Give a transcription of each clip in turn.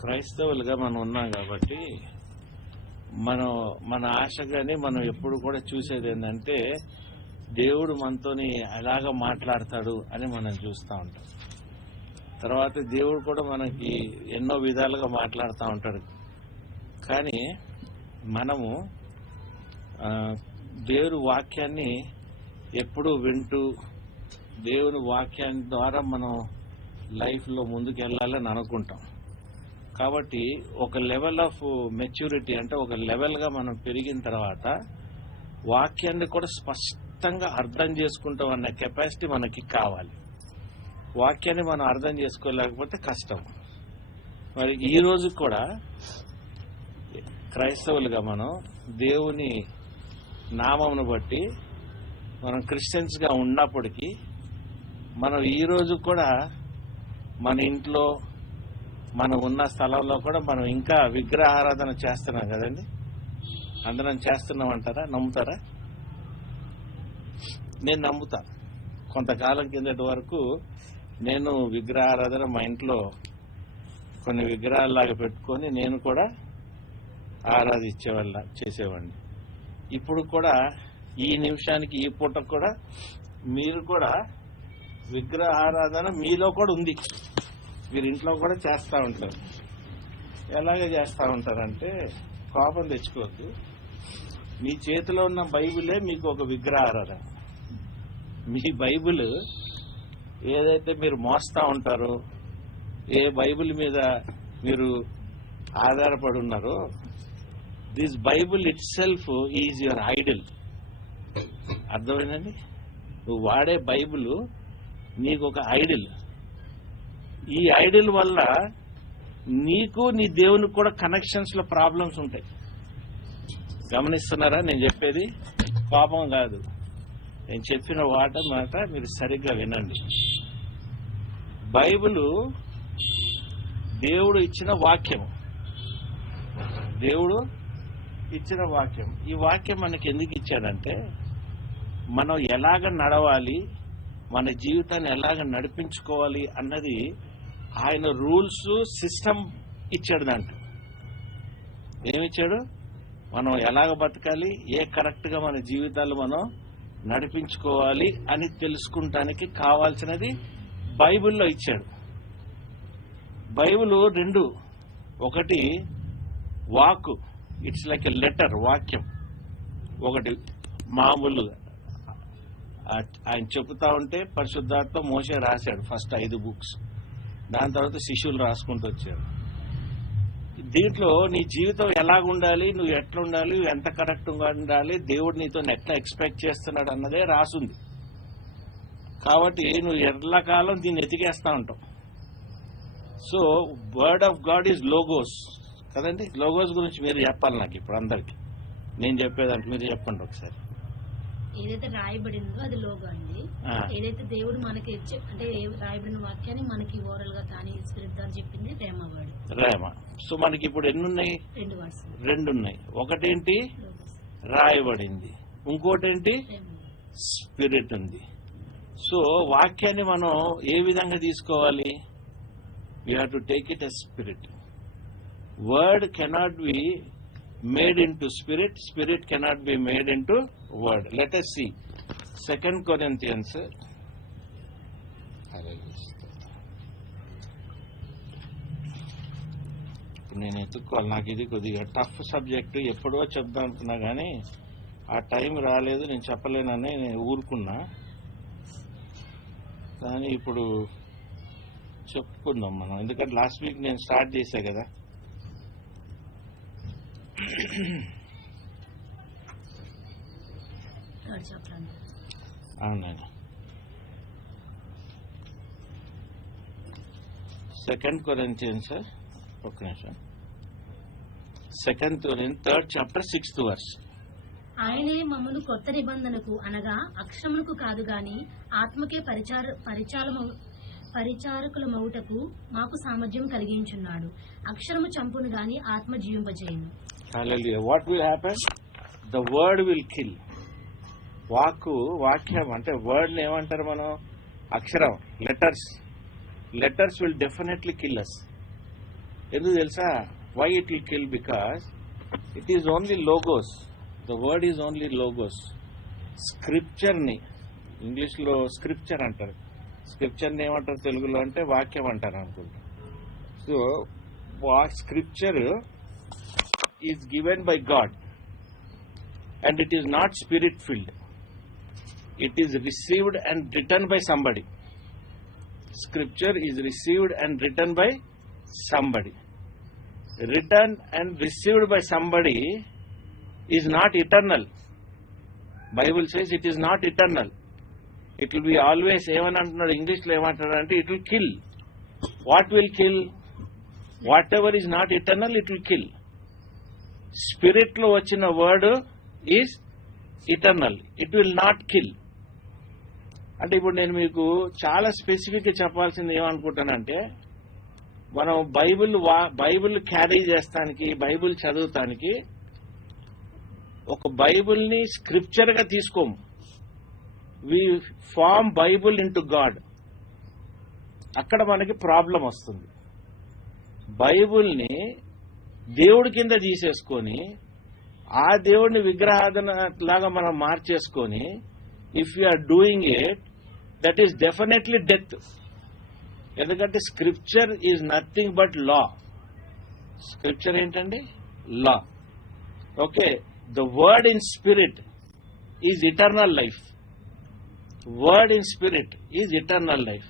క్రైస్తవులుగా మనం ఉన్నాం కాబట్టి మన ఆశ కానీ మనం ఎప్పుడు కూడా చూసేది ఏంటంటే దేవుడు మనతోని ఎలాగ మాట్లాడతాడు అని మనం చూస్తూ ఉంటాం. తర్వాత దేవుడు కూడా మనకి ఎన్నో విధాలుగా మాట్లాడుతూ ఉంటాడు. కానీ మనము దేవుని వాక్యాన్ని ఎప్పుడూ వింటూ దేవుని వాక్యాన్ని ద్వారా మనం లైఫ్లో ముందుకు వెళ్ళాలని అనుకుంటాం. కాబట్టి ఒక లెవెల్ ఆఫ్ మెచ్యూరిటీ అంటే ఒక లెవెల్గా మనం పెరిగిన తర్వాత వాక్యాన్ని కూడా స్పష్టంగా అర్థం చేసుకుంటాం అన్న కెపాసిటీ మనకి కావాలి. వాక్యాన్ని మనం అర్థం చేసుకోలేకపోతే కష్టం. మరి ఈ రోజు కూడా క్రైస్తవులుగా మనం దేవుని నామమును బట్టి మనం క్రిస్టియన్స్గా ఉన్నప్పటికీ మనం ఈ రోజు కూడా మన ఇంట్లో మనం ఉన్న స్థలంలో కూడా మనం ఇంకా విగ్రహారాధన చేస్తున్నాం కదండి. అందరం చేస్తున్నాం అంటారా? నమ్ముతారా? నేను నమ్ముతాను. కొంతకాలం కిందటి వరకు నేను విగ్రహారాధన మా ఇంట్లో కొన్ని విగ్రహాలలాగా పెట్టుకొని నేను కూడా చేసేవాడిని. ఇప్పుడు కూడా ఈ నిమిషానికి ఈ పూట కూడా మీరు కూడా విగ్రహారాధన మీలో కూడా ఉంది. మీరు ఇంట్లో కూడా చేస్తూ ఉంటారు. ఎలాగ చేస్తూ ఉంటారంటే కోపం తెచ్చుకోవద్దు. మీ చేతిలో ఉన్న బైబిలే మీకు ఒక విగ్రహారాధన. మీ బైబిల్ ఏదైతే మీరు మోస్తూ ఉంటారో, ఏ బైబిల్ మీద మీరు ఆధారపడి ఉన్నారో, this Bible it self is your Idol. అర్థమైందండి? నువ్వు వాడే బైబిల్ నీకు ఒక ఐడల్. ఈ ఐడల్ వల్ల నీకు నీ దేవునికి కూడా కనెక్షన్స్ లో ప్రాబ్లమ్స్ ఉంటాయి. గమనిస్తున్నారా నేను చెప్పేది? పాపం కాదు, నేను చెప్పిన మాట మీరు సరిగ్గా వినండి. బైబిల్ దేవుడు ఇచ్చిన వాక్యం. దేవుడు ఇచ్చిన వాక్యం. ఈ వాక్యం మనకి ఎందుకు ఇచ్చాడంటే మనం ఎలాగ నడవాలి, మన జీవితాన్ని ఎలాగ నడిపించుకోవాలి అన్నది ఆయన రూల్స్ సిస్టమ్ ఇచ్చాడు. దాంట్లో ఏమిచ్చాడు? మనం ఎలాగ బతకాలి, ఏ కరెక్ట్గా మన జీవితాలు మనం నడిపించుకోవాలి అని తెలుసుకుంటానికి కావాల్సినది బైబిల్లో ఇచ్చాడు. బైబిల్ రెండు, ఒకటి walk, it's like a letter, వాక్యం. ఒకటి మామూలుగా ఆయన చెబుతా ఉంటే పరిశుద్ధాత్మ మోషే రాశాడు ఫస్ట్ 5 books. దాని తర్వాత శిష్యులు రాసుకుంటూ వచ్చారు. దీంట్లో నీ జీవితం ఎలాగుండాలి, నువ్వు ఎట్లా ఉండాలి, నువ్వు ఎంత కరెక్ట్గా ఉండాలి, దేవుడు నీతో ఎట్లా ఎక్స్పెక్ట్ చేస్తున్నాడు అన్నదే రాసుంది. కాబట్టి నువ్వు ఎల్లకాలం దీన్ని ఎతికేస్తా ఉంటావు. So word of God is logos కదండి. లోగోస్ గురించి మీరు చెప్పాలి నాకు ఇప్పుడు అందరికి. నేను చెప్పేదానికి మీరు చెప్పండి ఒకసారి. ఏదైతే రాయబడిందో అది లోగో అండి. ఏదైతే దేవుడు మనకి అంటే రాయబడిన వాక్యాన్ని మనకి ఓరల్ గా కానీ స్పిరిట్ ద్వారా చెప్పింది రేమా వర్డ్. రేమా. సో మనకి ఇప్పుడు ఎన్ని ఉన్నాయి? 2 వర్డ్స్. 2 ఉన్నాయి. ఒకటేంటి? రాయబడింది. ఇంకోటేంటి? స్పిరిట్ ఉంది. సో వాక్యాన్ని మనం ఏ విధంగా తీసుకోవాలి? We have to take it as spirit. Word cannot be made into spirit, spirit cannot be made into word. Let us see 2 Corinthians. నేను ఎత్తుక్కోవాలి. నాకు ఇది కొద్దిగా టఫ్ సబ్జెక్టు. ఎప్పుడో చెప్దాం అనుకున్నా కానీ ఆ టైం రాలేదు, నేను చెప్పలేనని నేను ఊరుకున్నా. కానీ ఇప్పుడు చెప్పుకుందాం మనం, ఎందుకంటే లాస్ట్ వీక్ నేను స్టార్ట్ చేశా కదా. అవునండి. 2 Corinthians, ఒక నిమిషం. 2 Corinthians 3rd chapter 6th verse. ఆయనే మమ్మను కొత్త నిబంధనకు అనగా అక్షరములకు కాదు గాని ఆత్మకే పరిచారకులమౌటకు మాకు సామర్థ్యం కలిగించున్నాడు. అక్షరము చంపును గాని ఆత్మ జీవింపజేయును. Hallelujah. What will happen? The word will kill. వాక్యం అంటే వర్డ్ ఏమంటారు మనం? అక్షరం, letters will definitely kill us. ఎందుకు తెలుసా? Why it will kill? Because it is only logos. The word is only logos. స్క్రిప్చర్ని ఇంగ్లీష్లో స్క్రిప్చర్ అంటారు. స్క్రిప్చర్ని ఏమంటారు తెలుగులో అంటే వాక్యం అంటారు అనుకుంటా. So scripture is given by God and it is not spirit field. It is received and written by somebody. Scripture is received and written by somebody. Written and received by somebody is not eternal. Bible says it is not eternal. It will be always, even antunnadu English lo emantaru it will kill. What will kill? Whatever is not eternal, it will kill. Spirit lo vachina word is eternal. It will not kill. అంటే ఇప్పుడు నేను మీకు చాలా స్పెసిఫిక్గా చెప్పాల్సింది ఏమనుకుంటానంటే, మనం Bible carry చేస్తానికి, బైబిల్ చదువుతానికి ఒక బైబిల్ని స్క్రిప్చర్గా తీసుకోము. We form Bible into God. అక్కడ మనకి ప్రాబ్లం వస్తుంది. బైబిల్ని దేవుడి కింద తీసేసుకొని ఆ దేవుడిని విగ్రహాధన లాగా మనం మార్చేసుకొని if you are doing it, that is definitely death. ఎందుకంటే scripture is nothing but law. Scripture ఏంటండి? Law. Okay, the word in spirit is eternal life. Word in spirit is eternal life.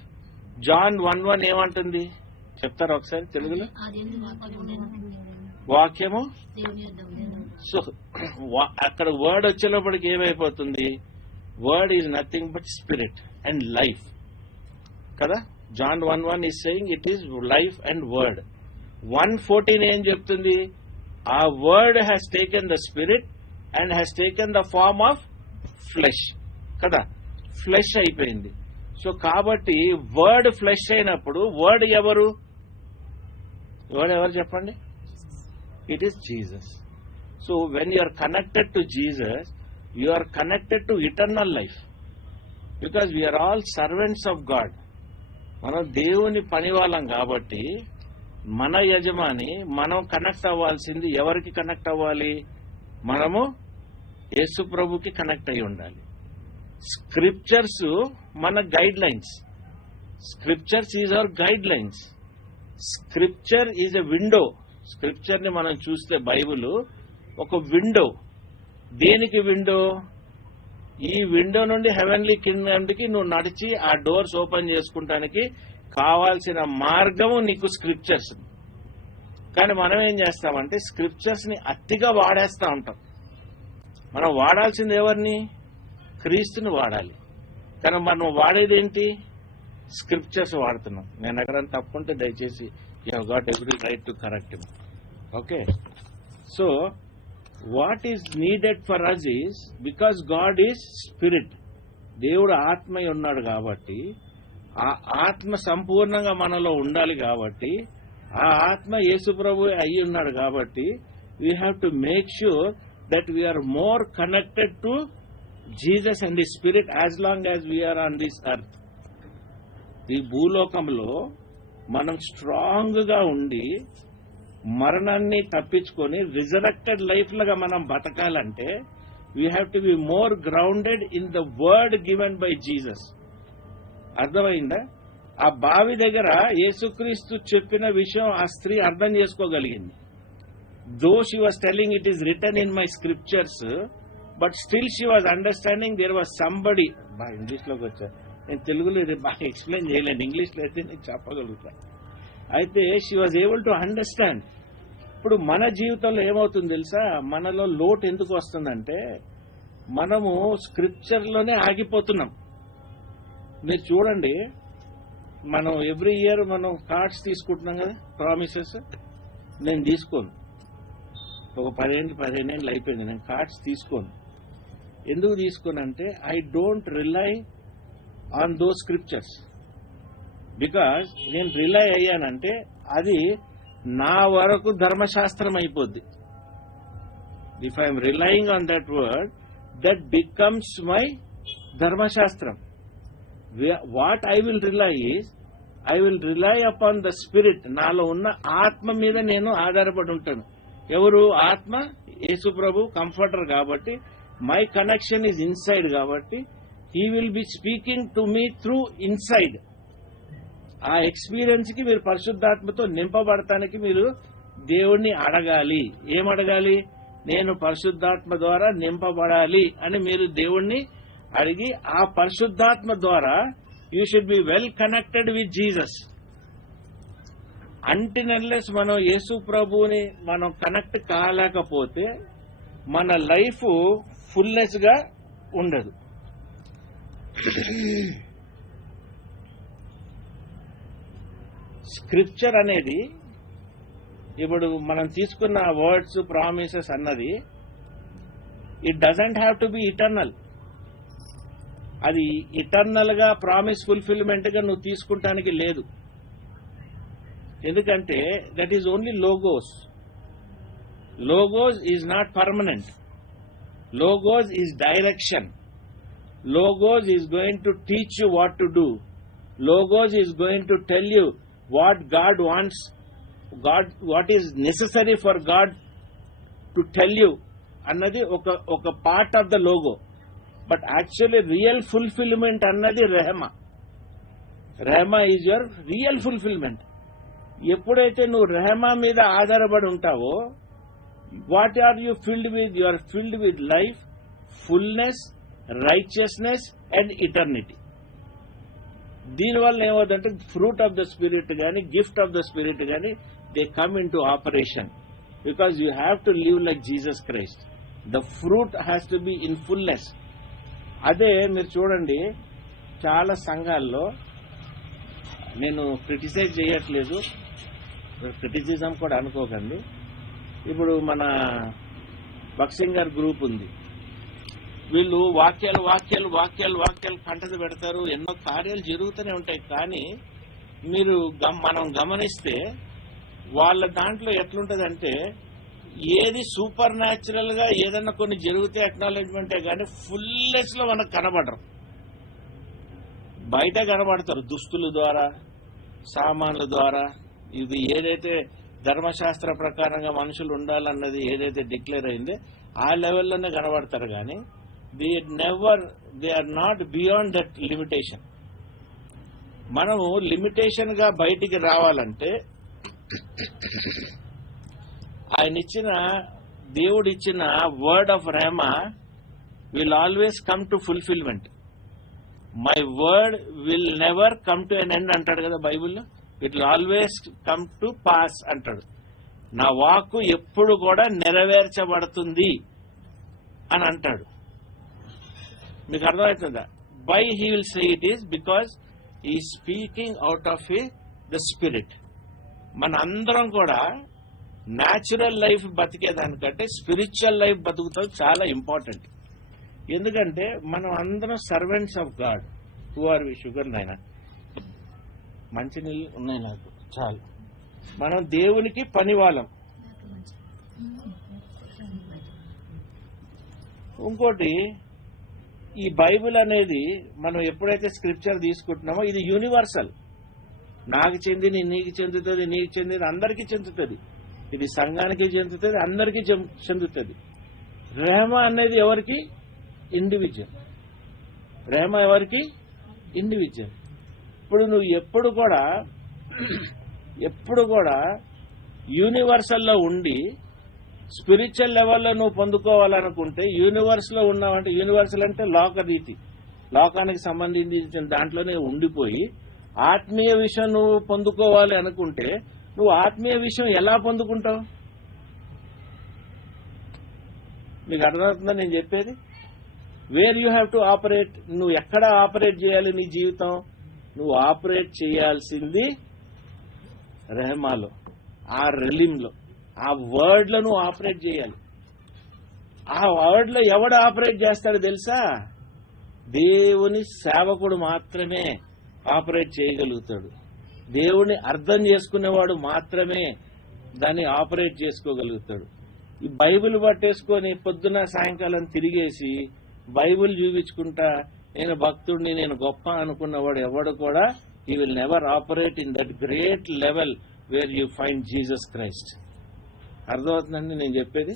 John 1:1 ఏమంటుంది చెప్తారా ఒకసారి తెలుగులో? వాక్యము. So అక్కడ word వచ్చేటప్పటికి ఏమైపోతుంది? Word is nothing but spirit and life కదా. John 1:1 is saying it is life and word. 1:14 ఏం చెప్తుంది? ఆ word has taken the spirit and has taken the form of flesh కదా. ఫ్లెష్ అయిపోయింది. సో కాబట్టి వర్డ్ ఫ్లెష్ అయినప్పుడు word ఎవరు? Word ఎవరు చెప్పండి? It is Jesus. So when you are connected to Jesus, you are connected to eternal life because we are all servants of God. మనం దేవుని పనివాళ్ళం కాబట్టి మన యజమాని. మనం కనెక్ట్ అవ్వాల్సింది ఎవరికి కనెక్ట్ అవ్వాలి? మనము యేసు ప్రభుకి కనెక్ట్ అయి ఉండాలి. స్క్రిప్చర్స్ మన guide lines. Scriptures is our guide lines. Scripture is a window. Scripture ని మనం చూస్తే బైబిల్ ఒక విండో. దేనికి విండో? ఈ విండో నుండి హెవెన్లీ కింగ్డమ్కి నువ్వు నడిచి ఆ డోర్స్ ఓపెన్ చేసుకుంటానికి కావాల్సిన మార్గము నీకు స్క్రిప్చర్స్. కానీ మనం ఏం చేస్తామంటే స్క్రిప్చర్స్ ని అతిగా వాడేస్తా ఉంటాం. మనం వాడాల్సింది ఎవరిని? క్రీస్తుని వాడాలి. కానీ మనం వాడేది ఏంటి? స్క్రిప్చర్స్ వాడుతున్నాం. నేను ఎక్కడైనా తప్పుంటే దయచేసి you have got every right to correct him. Okay, so what is needed for us is, because God is spirit, దేవుడు ఆత్మ ఉన్నాడు కాబట్టి ఆ ఆత్మ సంపూర్ణంగా మనలో ఉండాలి కాబట్టి ఆ ఆత్మ యేసు ప్రభు అయి ఉన్నాడు కాబట్టి we have to make sure that we are more connected to Jesus and the spirit as long as we are on this earth. ఈ భూలోకంలో మనం స్ట్రాంగ్ గా ఉండి మరణాన్ని తప్పించుకొని రిజరెక్టెడ్ లైఫ్ లాగా మనం బతకాలంటే we have to be more grounded in the word given by Jesus. అర్థమైందా? ఆ బావి దగ్గర యేసుక్రీస్తు చెప్పిన విషయం ఆ స్త్రీ అర్థం చేసుకోగలిగింది. Though she was telling it is written in my scriptures, but still she was understanding there was somebody. బాగా ఇంగ్లీష్లోకి వచ్చా, నేను తెలుగులో బాగా ఎక్స్ప్లెయిన్ చేయలేను, ఇంగ్లీష్లో అయితే నేను చెప్పగలుగుతా. అయితే she was able to understand. ఇప్పుడు మన జీవితంలో ఏమవుతుంది తెలుసా? మనలో లోటు ఎందుకు వస్తుందంటే మనము స్క్రిప్చర్లోనే ఆగిపోతున్నాం. మీరు చూడండి, మనం ఎవ్రీ ఇయర్ మనం కార్డ్స్ తీసుకుంటున్నాం కదా, ప్రామిసెస్. నేను తీసుకోను. ఒక 15 ఏళ్ళు అయిపోయింది నేను కార్డ్స్ తీసుకోను. ఎందుకు తీసుకోనంటే I don't rely on those scriptures. Because నేను రిలై అయ్యానంటే అది నా వరకు ధర్మశాస్త్రం అయిపోద్ది. If I'm relying on that word, that becomes my ధర్మశాస్త్రం. What I will rely is I will rely upon the spirit. నాలో ఉన్న ఆత్మ మీద నేను ఆధారపడి ఉంటాను. ఎవరు? ఆత్మ. యేసు ప్రభు కంఫర్టర్ కాబట్టి, మై కనెక్షన్ ఈజ్ ఇన్సైడ్ కాబట్టి he will be speaking to me through inside. ఆ ఎక్స్పీరియన్స్ కి మీరు పరిశుద్ధాత్మతో నింపబడటానికి మీరు దేవుణ్ణి అడగాలి. ఏమడగాలి? నేను పరిశుద్ధాత్మ ద్వారా నింపబడాలి అని మీరు దేవుణ్ణి అడిగి, ఆ పరిశుద్ధాత్మ ద్వారా you should be well connected with Jesus. అంటినెల్లెస్ మనం యేసు ప్రభువుని మనం కనెక్ట్ కాలేకపోతే మన లైఫ్ ఫుల్నెస్ గా ఉండదు. స్క్రిప్చర్ అనేది ఇప్పుడు మనం తీసుకున్న వర్డ్స్, ప్రామిసెస్ అన్నది it doesn't have to be eternal. అది ఇటర్నల్ గా ప్రామిస్ ఫుల్ఫిల్మెంట్ గా నువ్వు తీసుకుంటానికి లేదు. ఎందుకంటే that is only logos. Logos is not permanent. Logos is direction. Logos is going to teach you what to do. Logos is going to tell you what God wants, what is necessary for God to tell you. Annadi oka part of the logo. But actually real fulfillment annadi Rehema. Rehema is your real fulfillment. ఎప్పుడైతే నువ్వు రెహమా మీద ఆధారపడి ఉంటావో, what are you filled with? You are filled with life, fullness, righteousness and eternity. దీనివల్ల ఏమవుతుందంటే fruit of the spirit కానీ, gift of the spirit కానీ, they come in to operation. Because you have to live like Jesus Christ. The fruit has to be in fullness. అదే మీరు చూడండి, చాలా సంఘాల్లో, నేను క్రిటిసైజ్ చేయట్లేదు, క్రిటిసిజం కూడా అనుకోకండి. ఇప్పుడు మన బక్సింగర్ గ్రూప్ ఉంది. వీళ్ళు వాక్యాలు వాక్యాలు వాక్యాలు వాక్యాలు కంటది పెడతారు. ఎన్నో కార్యాలు జరుగుతూనే ఉంటాయి. కానీ మీరు మనం గమనిస్తే వాళ్ళ దాంట్లో ఎట్లుంటదంటే, ఏది సూపర్ న్యాచురల్ గా ఏదన్నా కొన్ని జరిగితే అక్నాలెడ్జ్మెంటే కానీ ఫుల్లెస్ లో మనకు కనబడరు. బయట కనబడతారు దుస్తుల ద్వారా, సామాన్ల ద్వారా. ఇది ఏదైతే ధర్మశాస్త్ర ప్రకారంగా మనుషులు ఉండాలన్నది ఏదైతే డిక్లేర్ అయిందో ఆ లెవెల్లోనే కనబడతారు. కానీ they are not beyond that limitation. మనము లిమిటేషన్ గా బయటికి రావాలంటే ఆయనిచ్చిన, దేవుడిచ్చిన word of rhema will always come to fulfillment. My word will never come to an end అంటాడు కదా బైబిల్లో. It will always come to pass అంటాడు. నా వాక్కు ఎప్పుడు కూడా నెరవేర్చబడుతుంది అని అంటాడు. మీకు అర్థమవుతుందా? Why he will say it is because he speaking out of the spirit. మన అందరం కూడా న్యాచురల్ లైఫ్ బతికేదానికంటే స్పిరిచువల్ లైఫ్ బతుకుతాం చాలా ఇంపార్టెంట్. ఎందుకంటే మనం అందరం servants of God. Who are we? Sugar నాయన, మంచినీళ్ళు ఉన్నాయి నాకు చాలు. మనం దేవునికి పనివాళ్ళం. ఇంకోటి, ఈ బైబిల్ అనేది మనం ఎప్పుడైతే స్క్రిప్చర్ తీసుకుంటున్నామో ఇది యూనివర్సల్. నాకు చెందింది నీకు చెందుతుంది, నీకు చెందింది అందరికీ చెందుతుంది. ఇది సంఘానికి చెందుతుంది, అందరికీ చెందుతుంది. రెహమా అనేది ఎవరికి? ఇండివిజువల్. రెహమా ఎవరికి? ఇండివిజువల్. ఇప్పుడు నువ్వు ఎప్పుడు కూడా యూనివర్సల్లో ఉండి స్పిరిచువల్ లెవెల్లో నువ్వు పొందుకోవాలనుకుంటే యూనివర్స్ లో ఉన్నావంటే, యూనివర్సల్ అంటే లోక రీతి, లోకానికి సంబంధించిన దాంట్లోనే ఉండిపోయి ఆత్మీయ విషయం నువ్వు పొందుకోవాలి అనుకుంటే నువ్వు ఆత్మీయ విషయం ఎలా పొందుకుంటావు? మీకు అర్థమవుతుందా నేను చెప్పేది? Where you have to operate. నువ్వు ఎక్కడ ఆపరేట్ చేయాలి నీ జీవితం? నువ్వు ఆపరేట్ చేయాల్సింది రెహమాలో, ఆ రెలింలో, ఆ వర్డ్ లో నువ్వు ఆపరేట్ చేయాలి. ఆ వర్డ్ లో ఎవడు ఆపరేట్ చేస్తాడో తెలుసా? దేవుని సేవకుడు మాత్రమే ఆపరేట్ చేయగలుగుతాడు. దేవుని అర్థం చేసుకునేవాడు మాత్రమే దాన్ని ఆపరేట్ చేసుకోగలుగుతాడు. ఈ బైబిల్ పట్టేసుకొని పొద్దున సాయంకాలం తిరిగేసి బైబిల్ చూపించుకుంటా నేను భక్తుడిని, నేను గొప్ప అనుకున్నవాడు ఎవడు కూడా he will never operate in that great level where you find Jesus Christ. అర్థమవుతుందండి నేను చెప్పేది?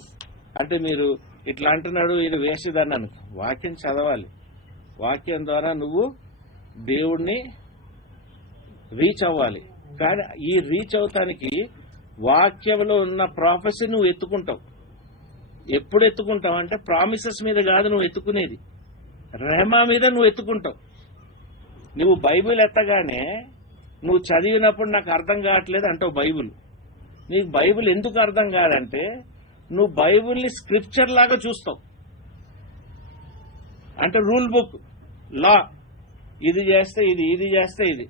అంటే మీరు ఇట్లా అంటున్నాడు ఈయన వేసేదాన్ని అనుకో, వాక్యం చదవాలి. వాక్యం ద్వారా నువ్వు దేవుణ్ణి రీచ్ అవ్వాలి. కానీ ఈ రీచ్ అవటానికి వాక్యంలో ఉన్న ప్రాఫెసీ నువ్వు ఎత్తుకుంటావు. ఎప్పుడు ఎత్తుకుంటావు అంటే ప్రామిసెస్ మీద కాదు నువ్వు ఎత్తుకునేది, రెహమా మీద నువ్వు ఎత్తుకుంటావు. నువ్వు బైబిల్ ఎత్తగానే నువ్వు చదివినప్పుడు నాకు అర్థం కావట్లేదు అంటావు బైబిల్. నీకు బైబిల్ ఎందుకు అర్థం కాదంటే నువ్వు బైబిల్ని స్క్రిప్చర్ లాగా చూస్తావు. అంటే రూల్ బుక్, లా, ఇది చేస్తే ఇది, ఇది చేస్తే ఇది.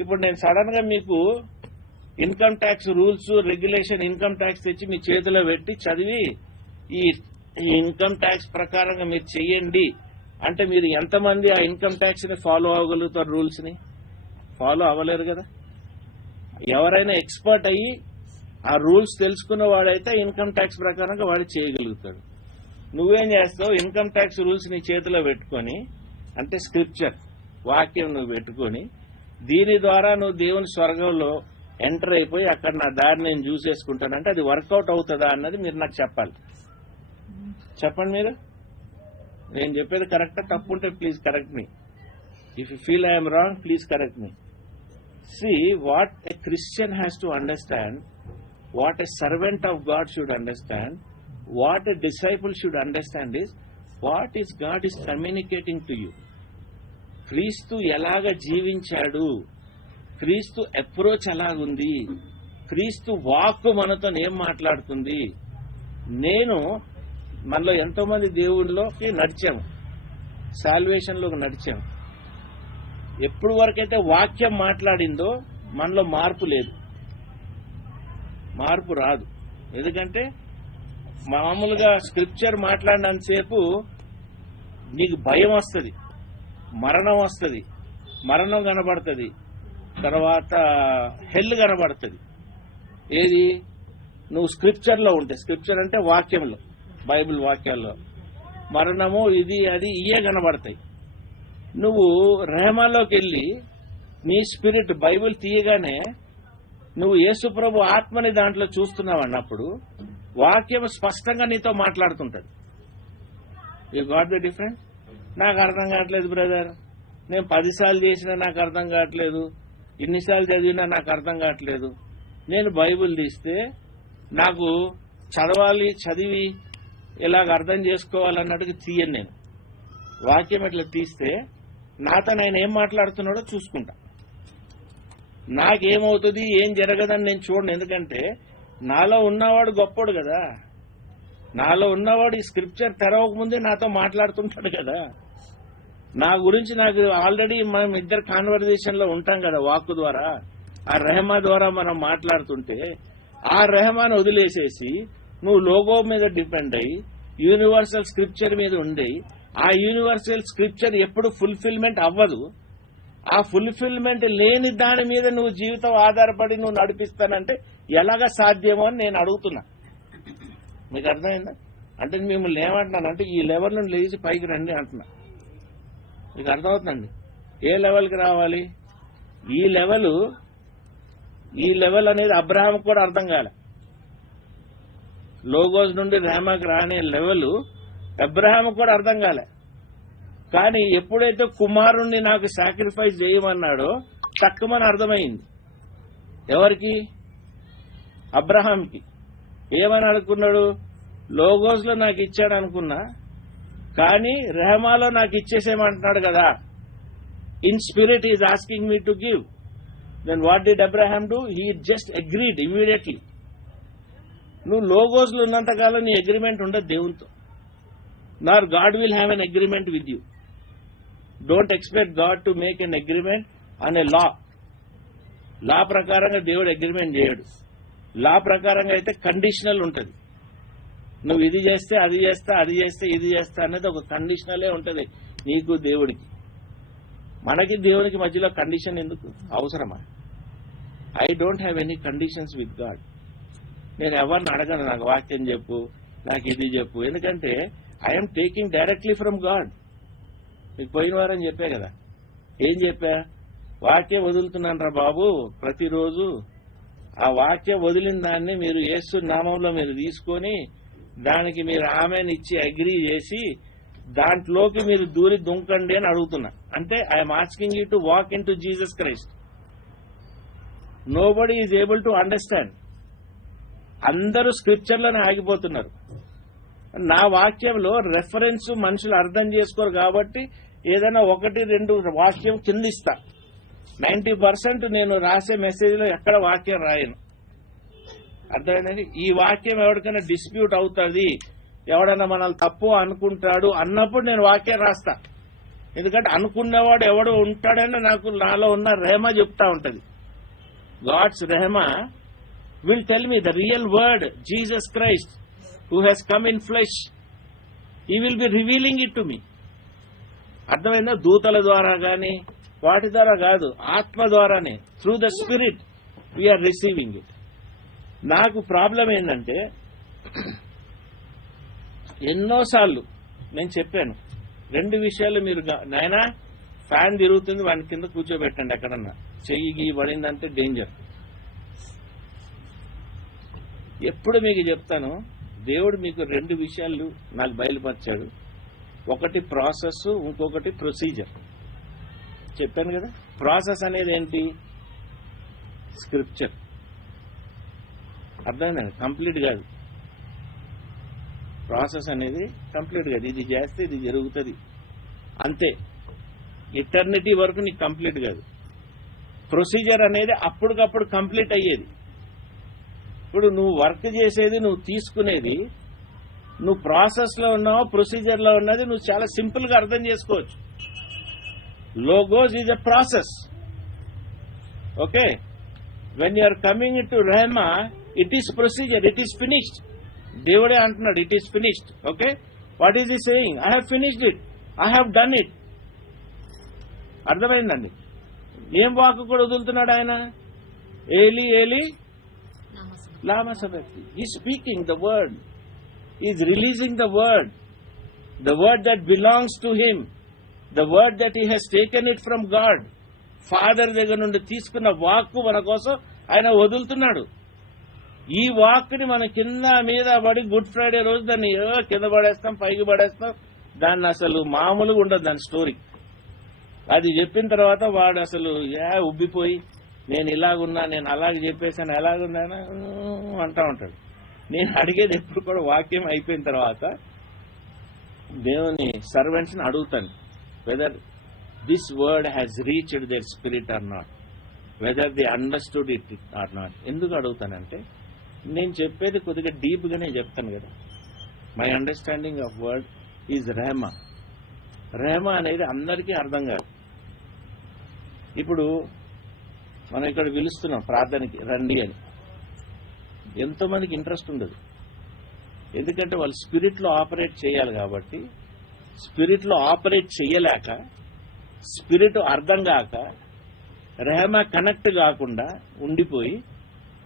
ఇప్పుడు నేను సడన్ గా మీకు income tax rules regulation income tax తెచ్చి మీ చేతిలో పెట్టి చదివి ఈ ఇన్కమ్ ట్యాక్స్ ప్రకారంగా మీరు చెయ్యండి అంటే మీరు ఎంతమంది ఆ ఇన్కమ్ ట్యాక్స్ ని ఫాలో అవ్వగలుగుతారు? రూల్స్ ని ఫాలో అవ్వలేరు కదా. ఎవరైనా ఎక్స్పర్ట్ అయ్యి ఆ రూల్స్ తెలుసుకున్న వాడైతే ఇన్కమ్ ట్యాక్స్ ప్రకారంగా వాడు చేయగలుగుతాడు. నువ్వేం చేస్తావు? ఇన్కమ్ ట్యాక్స్ రూల్స్ నీ చేతిలో పెట్టుకొని, అంటే స్క్రిప్చర్ వాక్యం నువ్వు పెట్టుకొని, దీని ద్వారా నువ్వు దేవుని స్వర్గంలో ఎంటర్ అయిపోయి అక్కడ నా దారి నేను చూసేసుకుంటానంటే అది వర్కౌట్ అవుతుందా అన్నది మీరు నాకు చెప్పాలి. చెప్పండి మీరు. నేను చెప్పేది కరెక్టా? తప్పు ఉంటే please correct me. If you feel I'm wrong please correct me. See, what a Christian has to understand, what a servant of God should understand, what a disciple should understand is, what is God is communicating to you. క్రీస్తు ఎలాగ జీవించాడు, క్రీస్తు approach ఎలాగుంది, క్రీస్తు వాక్కు మనతో ఏం మాట్లాడుతుంది. నేను మనలో ఎంతో మంది దేవుళ్ళలోకి నడిచాము, సాల్వేషన్లోకి నడిచాము. ఎప్పుడు వరకైతే వాక్యం మాట్లాడిందో మనలో మార్పు లేదు, మార్పు రాదు. ఎందుకంటే మామూలుగా స్క్రిప్చర్ మాట్లాడినంతసేపు నీకు భయం వస్తుంది, మరణం వస్తుంది, మరణం కనబడుతుంది, తర్వాత హెల్ కనబడుతుంది. ఏది? నువ్వు స్క్రిప్చర్లో ఉంటే, స్క్రిప్చర్ అంటే వాక్యంలో, బైబిల్ వాక్యాల్లో మరణము ఇది అది ఇయే కనబడతాయి. నువ్వు రెహమాలోకి వెళ్ళి నీ స్పిరిట్ బైబిల్ తీయగానే నువ్వు యేసుప్రభు ఆత్మని దాంట్లో చూస్తున్నావు అన్నప్పుడు వాక్యం స్పష్టంగా నీతో మాట్లాడుతుంటాడు. You got the difference? నాకు అర్థం కావట్లేదు బ్రదర్, నేను 10 సార్లు చేసినా నాకు అర్థం కావట్లేదు, ఇన్నిసార్లు చదివినా నాకు అర్థం కావట్లేదు. నేను బైబిల్ తీస్తే నాకు చదవాలి, చదివి ఇలాగ అర్థం చేసుకోవాలన్నట్టుగా తీయను. నేను వాక్యం ఇట్లా తీస్తే నాతో నేను ఏం మాట్లాడుతున్నాడో చూసుకుంటా. నాకేమవుతుంది ఏం జరగదని నేను చూడను. ఎందుకంటే నాలో ఉన్నవాడు గొప్పోడు కదా, నాలో ఉన్నవాడు ఈ స్క్రిప్చర్ తెరవక ముందే నాతో మాట్లాడుతుంటాడు కదా. నా గురించి నాకు ఆల్రెడీ మనం ఇద్దరు కాన్వర్జేషన్ లో ఉంటాం కదా వాక్కు ద్వారా. ఆ రెహమా ద్వారా మనం మాట్లాడుతుంటే ఆ రెహమాను వదిలేసేసి నువ్వు లోగో మీద డిపెండ్ అయ్యి యూనివర్సల్ స్క్రిప్చర్ మీద ఉండి ఆ యూనివర్సల్ స్క్రిప్చర్ ఎప్పుడు ఫుల్ఫిల్మెంట్ అవ్వదు. ఆ ఫుల్ఫిల్మెంట్ లేని దాని మీద నువ్వు జీవితం ఆధారపడి నువ్వు నడిపిస్తానంటే ఎలాగ సాధ్యమో అని నేను అడుగుతున్నా. మీకు అర్థమైందా? అంటే మిమ్మల్ని ఏమంటున్నానంటే ఈ లెవెల్ నుండి లేచి పైకి రండి అంటున్నా. మీకు అర్థమవుతుందండి? ఏ లెవెల్కి రావాలి? ఈ లెవెల్ అనేది అబ్రహాం కూడా అర్థం కాలే. లోగోస్ నుండి రెహమాకి రానే లెవెల్ అబ్రహాం కూడా అర్థం కాలే. కానీ ఎప్పుడైతే కుమారుణ్ణి నాకు సాక్రిఫైస్ చేయమన్నాడో తక్కువని అర్థమైంది. ఎవరికి? అబ్రహాంకి. ఏమని అనుకున్నాడు? లోగోస్ లో నాకు ఇచ్చాడు అనుకున్నా, కానీ రెహమాలో నాకు ఇచ్చేసేమంటున్నాడు కదా. In spirit is asking me to give. Then what did Abraham do? He just agreed immediately. నువ్వు లోగోస్ లో ఉన్నంతకాలం నీ అగ్రిమెంట్ ఉండదు దేవునితో. Nor God will have an agreement with you. Don't expect God to make an agreement on a law. Law ప్రకారంగా దేవుడు agreement చేయడు. లా ప్రకారంగా అయితే కండిషనల్ ఉంటుంది. నువ్వు ఇది చేస్తే అది చేస్తా, అది చేస్తే ఇది చేస్తా అనేది ఒక కండిషనలే ఉంటుంది నీకు దేవుడికి. మనకి దేవునికి మధ్యలో కండిషన్ ఎందుకు అవసరమా? I don't have any conditions with God. నేను ఎవరిని అడగను నాకు వాక్యం చెప్పు, నాకు ఇది చెప్పు. ఎందుకంటే I'm taking directly from God. మీకు పోయిన వారం చెప్పా కదా. ఏం చెప్పా? వాక్యం వదులుతున్నాను రా బాబు ప్రతిరోజు. ఆ వాక్యం వదిలిన దాన్ని మీరు యేసు నామంలో మీరు తీసుకొని దానికి మీరు ఆమెను ఇచ్చి అగ్రీ చేసి దాంట్లోకి మీరు దూరి దుంకండి అని అడుగుతున్నా. అంటే I'm asking you to walk in to Jesus Christ. Nobody is able to understand. అందరూ స్క్రిప్చర్లోనే ఆగిపోతున్నారు. నా వాక్యంలో రెఫరెన్స్ మనుషులు అర్థం చేసుకోరు కాబట్టి ఏదైనా 1-2 వాక్యం కింద ఇస్తా. 90% నేను రాసే మెసేజ్లో ఎక్కడ వాక్యం రాయను. అర్థమైందండి. ఈ వాక్యం ఎవరికైనా డిస్ప్యూట్ అవుతుంది, ఎవడైనా మనల్ని తప్పు అనుకుంటాడు అన్నప్పుడు నేను వాక్యం రాస్తా. ఎందుకంటే అనుకునేవాడు ఎవడు ఉంటాడని నాకు నాలో ఉన్న రెహమా చెప్తా ఉంటది. God's rhema will tell me the real word, Jesus Christ, who has come in flesh. He will be revealing it to me. అర్థమైందా? దూతల ద్వారా గాని వాటి ద్వారా కాదు, ఆత్మ ద్వారానే, through the spirit we are receiving it. నాకు ప్రాబ్లం ఏంటంటే ఎన్నోసార్లు నేను చెప్పాను 2 విషయాలు. మీరు నాయనా ఫ్యాన్ తిరుగుతుంది వాని కింద కూర్చోబెట్టండి, ఎక్కడన్నా చెయ్యి పడిందంటే డేంజర్. ఎప్పుడు మీకు చెప్తాను, దేవుడు మీకు 2 విషయాలు నాకు బయలుపరిచాడు. ఒకటి ప్రాసెస్, ఇంకొకటి ప్రొసీజర్. చెప్పాను కదా. ప్రాసెస్ అనేది ఏంటి? స్క్రిప్చర్. అర్థమైందండి? కంప్లీట్ కాదు. ప్రాసెస్ అనేది కంప్లీట్ కాదు. ఇది చేస్తే ఇది జరుగుతుంది అంతే. ఇటర్నిటీ వరకు నీకు కంప్లీట్ కాదు. ప్రొసీజర్ అనేది అప్పటికప్పుడు కంప్లీట్ అయ్యేది. ఇప్పుడు నువ్వు వర్క్ చేసేది, నువ్వు తీసుకునేది, నువ్వు ప్రాసెస్లో ఉన్నావో ప్రొసీజర్లో ఉన్నది నువ్వు చాలా సింపుల్గా అర్థం చేసుకోవచ్చు. Logos is a process. Okay, when you're coming to rhema it is procedure, it is finished. దేవుడే అంటున్నాడు it is finished. Okay, what is he saying? I have finished it, I have done it. అర్థమైందండి? ఏం walk కూడా వదులుతున్నాడు ఆయన? ఏలి ఏలి lama sabachthani. He is speaking the word. He is releasing the word that belongs to him, the word that he has taken it from God. Father దగ్గర నుండి తీసుకున్న వాక్కు మన కోసం ఆయన వదులుతున్నాడు. ఈ వాక్కుని మన కింద మీద పడి గుడ్ ఫ్రైడే రోజు దాన్ని కింద పడేస్తాం, పైకి పడేస్తాం. దాన్ని అసలు మామూలుగా ఉండదు దాని స్టోరీ. అది చెప్పిన తర్వాత వాడు అసలు ఉబ్బిపోయి నేను ఇలాగున్నా, నేను అలాగే చెప్పేసాను, ఎలాగున్నానా అంటా ఉంటాడు. నేను అడిగేది ఎప్పుడు కూడా వాక్యం అయిపోయిన తర్వాత దేవుని సర్వెంట్స్ని అడుగుతాను, whether this word has reached their spirit or not, whether they understood it or not. ఎందుకు అడుగుతానంటే నేను చెప్పేది కొద్దిగా డీప్గానే చెప్తాను కదా. My understanding of word is rhema. Rhema అనేది అందరికీ అర్థం కాదు. ఇప్పుడు మనం ఇక్కడ పిలుస్తున్నాం ప్రార్థనకి రండి అని, ఎంతో మందికి ఇంట్రెస్ట్ ఉండదు. ఎందుకంటే వాళ్ళు స్పిరిట్లో ఆపరేట్ చేయాలి కాబట్టి, స్పిరిట్లో ఆపరేట్ చేయలేక, స్పిరిట్ అర్థం కాక, రెహమా కనెక్ట్ కాకుండా ఉండిపోయి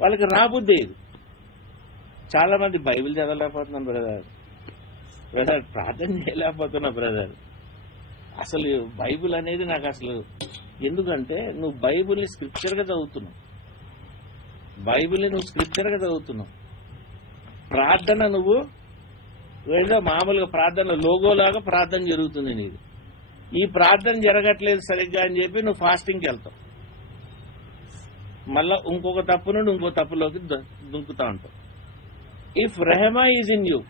వాళ్ళకి రాబుద్దేది. చాలా మంది బైబిల్ చదవలేకపోతున్నాను బ్రదర్, ప్రార్థన చేయలేకపోతున్నా బ్రదర్. అసలు బైబిల్ అనేది నాకు అసలు ఎందుకంటే నువ్వు బైబిల్ని స్క్రిప్చర్గా చదువుతున్నావు, ప్రార్థన నువ్వు ఏదో మామూలుగా ప్రార్థన లోగోలాగా ప్రార్థన జరుగుతుంది నీది. ఈ ప్రార్థన జరగట్లేదు సరిగ్గా అని చెప్పి నువ్వు ఫాస్టింగ్కి వెళ్తావు, మళ్ళా ఇంకొక తప్పు నుండి ఇంకో తప్పులోకి దుంకుతా ఉంటావు. If rhema is in you,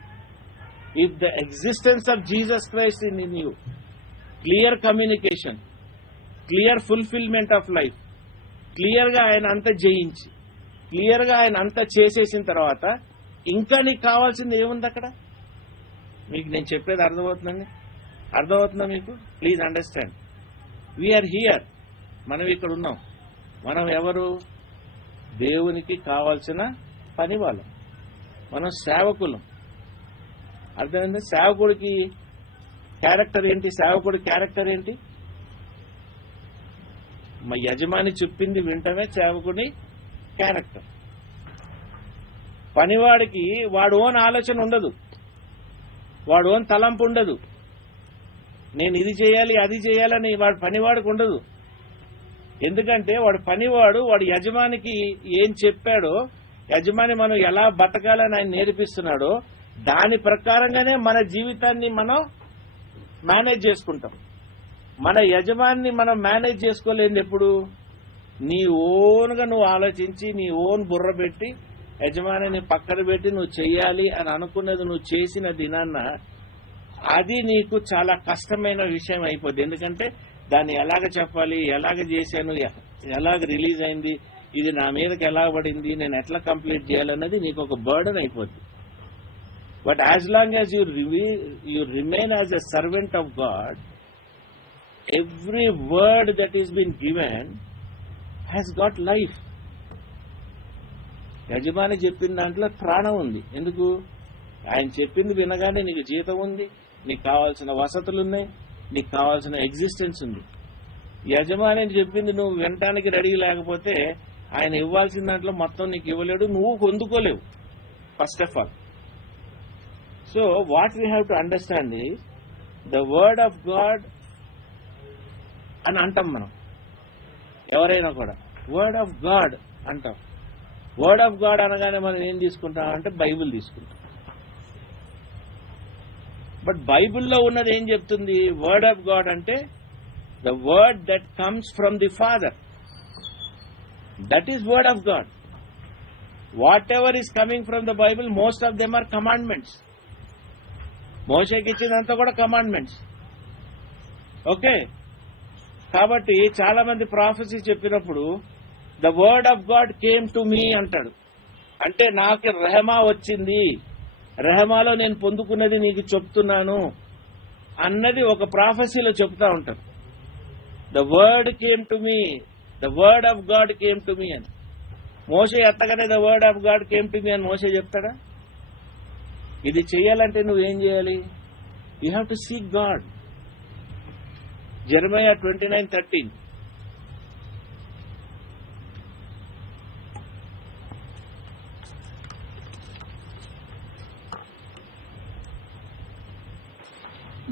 if the existence of Jesus Christ in you, clear communication, clear fulfilment of life, క్లియర్గా ఆయన అంతా జయించి, క్లియర్గా ఆయన అంతా చేసేసిన తర్వాత ఇంకా నీకు కావాల్సింది ఏముంది అక్కడ? మీకు నేను చెప్పేది అర్థమవుతుందా మీకు? Please understand. వీఆర్ హియర్, మనం ఇక్కడ ఉన్నాం. మనం ఎవరు? దేవునికి కావాల్సిన పని వాళ్ళం, మనం సేవకులం. అర్థమైందా? సేవకుడికి క్యారెక్టర్ ఏంటి? సేవకుడి క్యారెక్టర్ ఏంటి? మా యజమాని చెప్పింది వింటమే సేవకుడి క్యారెక్టర్. పనివాడికి వాడు ఓన్ ఆలోచన ఉండదు, వాడు ఓన్ తలంపు ఉండదు. నేను ఇది చేయాలి అది చేయాలని వాడు పనివాడికి ఉండదు. ఎందుకంటే వాడు పనివాడు, వాడు యజమానికి ఏం చెప్పాడో, యజమాని మనం ఎలా బతకాలని ఆయన నేర్పిస్తున్నాడో దాని ప్రకారంగానే మన జీవితాన్ని మనం మేనేజ్ చేసుకుంటాం. మన యజమాని మనం మేనేజ్ చేసుకోలేదు ఎప్పుడు? నీ ఓన్గా నువ్వు ఆలోచించి నీ ఓన్ బుర్ర పెట్టి యజమానిని పక్కన పెట్టి నువ్వు చెయ్యాలి అని అనుకున్నది నువ్వు చేసిన దినాన్న అది నీకు చాలా కష్టమైన విషయం అయిపోద్ది. ఎందుకంటే దాన్ని ఎలాగ చెప్పాలి, ఎలాగ చేశాను, ఎలాగ రిలీజ్ అయింది, ఇది నా మీదకి ఎలా పడింది, నేను ఎట్లా కంప్లీట్ చేయాలన్నది నీకు ఒక బర్డన్ అయిపోద్ది. But as long as you remain as a servant of God, every word that is been given has got life. యజమాని చెప్పిన దాంట్లో ప్రాణం ఉంది. ఎందుకు? ఆయన చెప్పింది వినగానే నీకు జీతం ఉంది, నీకు కావాల్సిన వసతులు ఉన్నాయి, నీకు కావాల్సిన ఎగ్జిస్టెన్స్ ఉంది. యజమాని చెప్పింది నువ్వు వినటానికి రెడీ లేకపోతే ఆయన ఇవ్వాల్సిన దాంట్లో మొత్తం నీకు ఇవ్వలేడు, నువ్వు పొందుకోలేవు first of all. So what we have to understand is the word of God అని అంటాం మనం. ఎవరైనా కూడా వర్డ్ ఆఫ్ గాడ్ అంటాం. వర్డ్ ఆఫ్ గాడ్ అనగానే మనం ఏం తీసుకుంటాం అంటే బైబిల్ తీసుకుంటాం. బట్ బైబిల్లో ఉన్నది ఏం చెప్తుంది? వర్డ్ ఆఫ్ గాడ్ అంటే the word that comes from the father, that is word of God. Whatever is coming from the Bible, most of them are commandments. మోషేకి ఇచ్చినంత కూడా కమాండ్మెంట్స్. ఓకే, కాబట్టి చాలా మంది ప్రాఫెసీ చెప్పినప్పుడు the word of God came to me అంటాడు. అంటే నాకు రెహమా వచ్చింది, రెహమాలో నేను పొందుకున్నది నీకు చెప్తున్నాను అన్నది ఒక ప్రాఫెసీలో చెప్తా ఉంటారు. The word came to me, the word of God came to me అని. మోషే ఎత్తగానే the word of God came to me అని మోషే చెప్తాడా? ఇది చేయాలంటే నువ్వేం చేయాలి? You have to seek God. Jeremiah 29:13.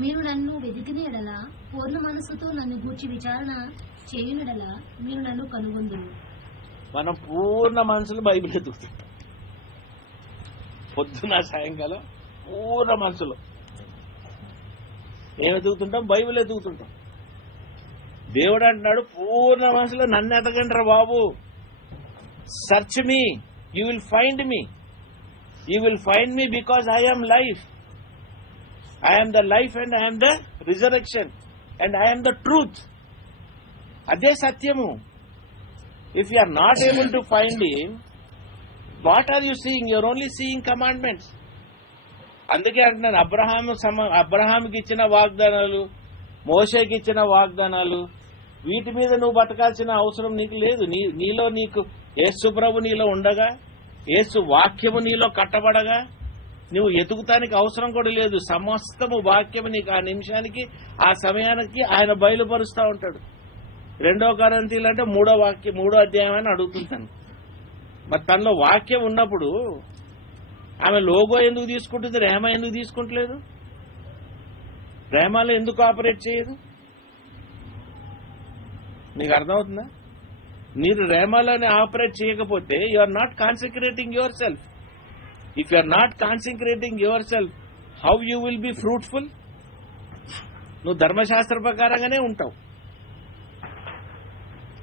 మీరు నన్ను వెతికిన ఎడల, పూర్ణ మనస్సుతో నన్ను గూర్చి విచారణ చేయునెడల మీరు నన్ను కనుగొందురు. మనం పూర్ణ మనసులో బైబిల్ ఎదుగుతుంటాం. పొద్దున సాయంకాలం పూర్ణ మనసులో ఏం ఎదుగుతుంటాం? బైబిల్ ఎదుగుతుంటాం. దేవుడు అంటున్నాడు పూర్ణ మనసులో నన్ను ఎతకండి రా బాబు. Search me, you will find me. You will find me because I am life. I am the life and I am the resurrection and I am the truth. అదే సత్యము. If you are not able to find him, what are you seeing? You are only seeing commandments. అందుకే అంటున్నాను, అబ్రహాముకి ఇచ్చిన వాగ్దానాలు, మోషేకి ఇచ్చిన వాగ్దానాలు, వీటి మీద నువ్వు బతకాల్సిన అవసరం నీకు లేదు. నీలో నీకు యేసు ప్రభు నీలో ఉండగా, యేసు వాక్యము నీలో కట్టబడగా నువ్వు ఎతుకుతానికి అవసరం కూడా లేదు. సమస్తము వాక్యము నీకు ఆ నిమిషానికి ఆ సమయానికి ఆయన బయలుపరుస్తూ ఉంటాడు. 2 కొరింథీయులు అంటే 3వ అధ్యాయం అని అడుగుతుంటాను. మరి తనలో వాక్యం ఉన్నప్పుడు ఆమె లోగో ఎందుకు తీసుకుంటుంది, రెహమా ఎందుకు తీసుకుంటలేదు? రెహమాలో ఎందుకు ఆపరేట్ చేయదు? నీకు అర్థమవుతుందా? మీరు రెహమాలోనే ఆపరేట్ చేయకపోతే you are not concentrating your self. If you are not consecrating yourself, how you will be fruitful? నువ్వు ధర్మశాస్త్ర ప్రకారంగానే ఉంటావు.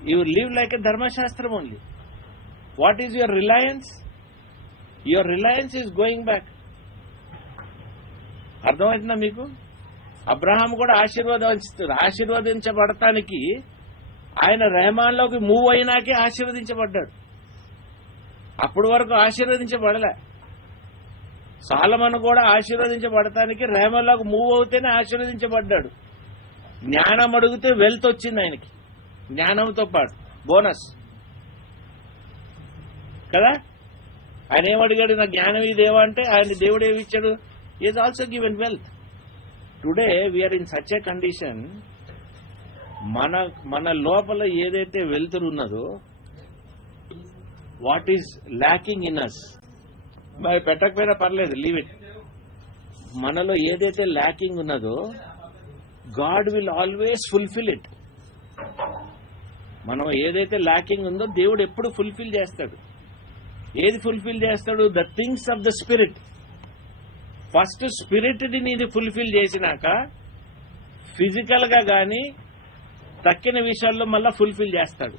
You live like a ధర్మశాస్త్రం only. What is your reliance? Your reliance is going back. అర్థమవుతుందా మీకు? Abraham కూడా ఆశీర్వదించబడటానికి ఆయన రెహమాన్లోకి move అయినాకే ఆశీర్వదించబడ్డాడు. అప్పటి వరకు ఆశీర్వదించబడలే. సాలమను కూడా ఆశీర్వదించబడటానికి రెహమాన్లోకి మూవ్ అవుతేనే ఆశీర్వదించబడ్డాడు. జ్ఞానం అడిగితే వెల్త్ వచ్చింది ఆయనకి, జ్ఞానంతో పాటు బోనస్ కదా. ఆయన ఏమడిగాడు? నా జ్ఞానం ఇదేవా అంటే ఆయన దేవుడు ఏమి ఇచ్చాడు? Is also given wealth. Today we are in such a condition, మన లోపల ఏదైతే వెల్త్ ఉన్నదో, what is lacking in us, మరి పెట్టకపోయినా పర్లేదు, లీవ్ ఇట్. మనలో ఏదైతే ల్యాకింగ్ ఉన్నదో God will always fulfil it. మనం ఏదైతే ల్యాకింగ్ ఉందో దేవుడు ఎప్పుడు ఫుల్ఫిల్ చేస్తాడు. ఏది ఫుల్ఫిల్ చేస్తాడు? The things of the spirit. First spirit ని నీది ఫుల్ఫిల్ చేసినాక ఫిజికల్ గా గాని తక్కిన విషయాల్లో మళ్ళా ఫుల్ఫిల్ చేస్తాడు.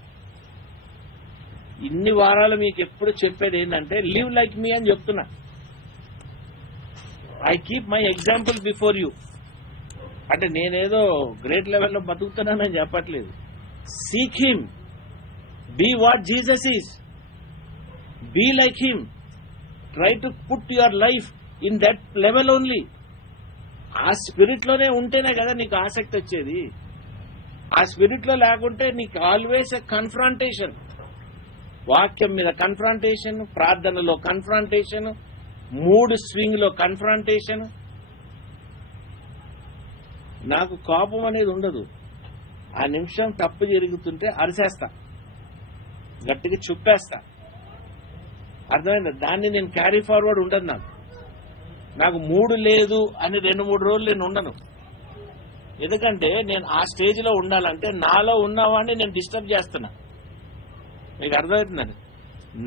ఇన్ని వారాలు మీకు ఎప్పుడు చెప్పేది ఏంటంటే లివ్ లైక్ మీ అని చెప్తున్నా. I keep my example before you. అంటే నేనేదో గ్రేట్ లెవెల్లో బతుకుతున్నానని చెప్పట్లేదు. Seek him, be what Jesus is, be like him, try to put your life in that level only. ఆ స్పిరిట్ లోనే ఉంటేనే కదా నీకు ఆసక్తి వచ్చేది. ఆ స్పిరిట్ లో లేకుంటే నీకు ఆల్వేస్ ఎ కన్ఫ్రాంటేషన్. వాక్యం మీద కన్ఫ్రాంటేషన్, ప్రార్థనలో కన్ఫ్రాంటేషన్, మూడ్ స్వింగ్ లో కన్ఫ్రాంటేషన్. నాకు కోపం అనేది ఉండదు. ఆ నిమిషం తప్పు జరుగుతుంటే అరిసేస్తా, గట్టిగా చుప్పేస్తా. అర్థమైందా? దాన్ని నేను క్యారీ ఫార్వర్డ్ ఉండదు. నాకు మూడు లేదు అని 2-3 రోజులు నేను ఉండను. ఎందుకంటే నేను ఆ స్టేజ్ లో ఉండాలంటే నాలో ఉన్నవాడిని నేను డిస్టర్బ్ చేస్తున్నా. మీకు అర్థమవుతుందండి?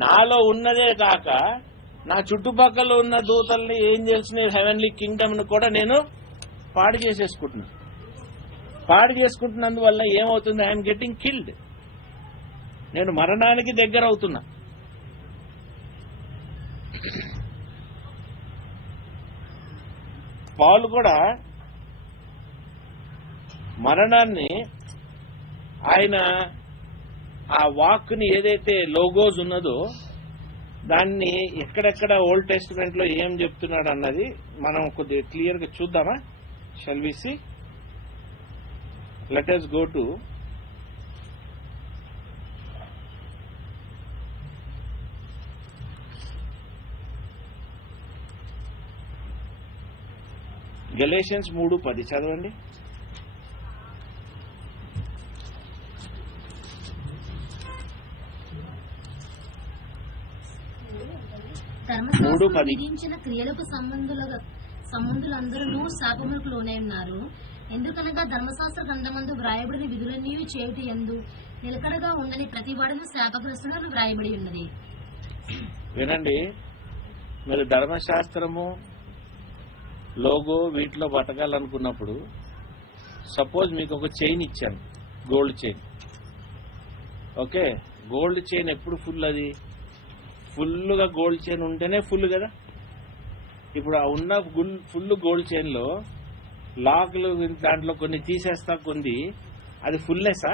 నాలో ఉన్నదే కాక నా చుట్టుపక్కల ఉన్న దూతల్ని, ఏంజెల్స్ ని, హెవెన్లీ కింగ్డమ్ ని కూడా నేను పాడు చేసేసుకుంటున్నా. పాడు చేసుకుంటున్నందువల్ల ఏమవుతుంది? I'm getting killed. నేను మరణానికి దగ్గర అవుతున్నా. పౌలు కూడా మరణాన్ని ఆయన ఆ వాక్ ని ఏదైతే లోగోస్ ఉన్నదో దాన్ని ఎక్కడెక్కడ ఓల్డ్ టెస్టిమెంట్ లో ఏం చెప్తున్నాడు అన్నది మనం కొద్దిగా క్లియర్ గా చూద్దామా? Shall we see? Let us go to Galatians 3:10 చదవండి. ధర్మశాస్త్రం విధించిన క్రియలకు సంబంధులందరూ శాపములకు లోనై ఉన్నారు. ఎందుకనగా ధర్మశాస్త్ర గ్రంథమందు వ్రాయబడిన విధులన్నీ చేయుట యందు నిలకడగా ఉండని ప్రతి వాడును శాపగ్రస్తుడని వ్రాయబడి ఉన్నది. వినండి, మీరు ధర్మశాస్త్రము, లోగో వీటిలో బతకాలనుకున్నప్పుడు సపోజ్ మీకు ఒక చైన్ ఇచ్చాను, gold chain. Okay, gold chain ఎప్పుడు ఫుల్? అది ఫుల్గా గోల్డ్ చైన్ ఉంటేనే ఫుల్ కదా. ఇప్పుడు ఆ ఉన్న ఫుల్ గోల్డ్ చైన్ లో లాక్లు దాంట్లో కొన్ని తీసేస్తా, కొన్ని అది ఫుల్నెస్సా?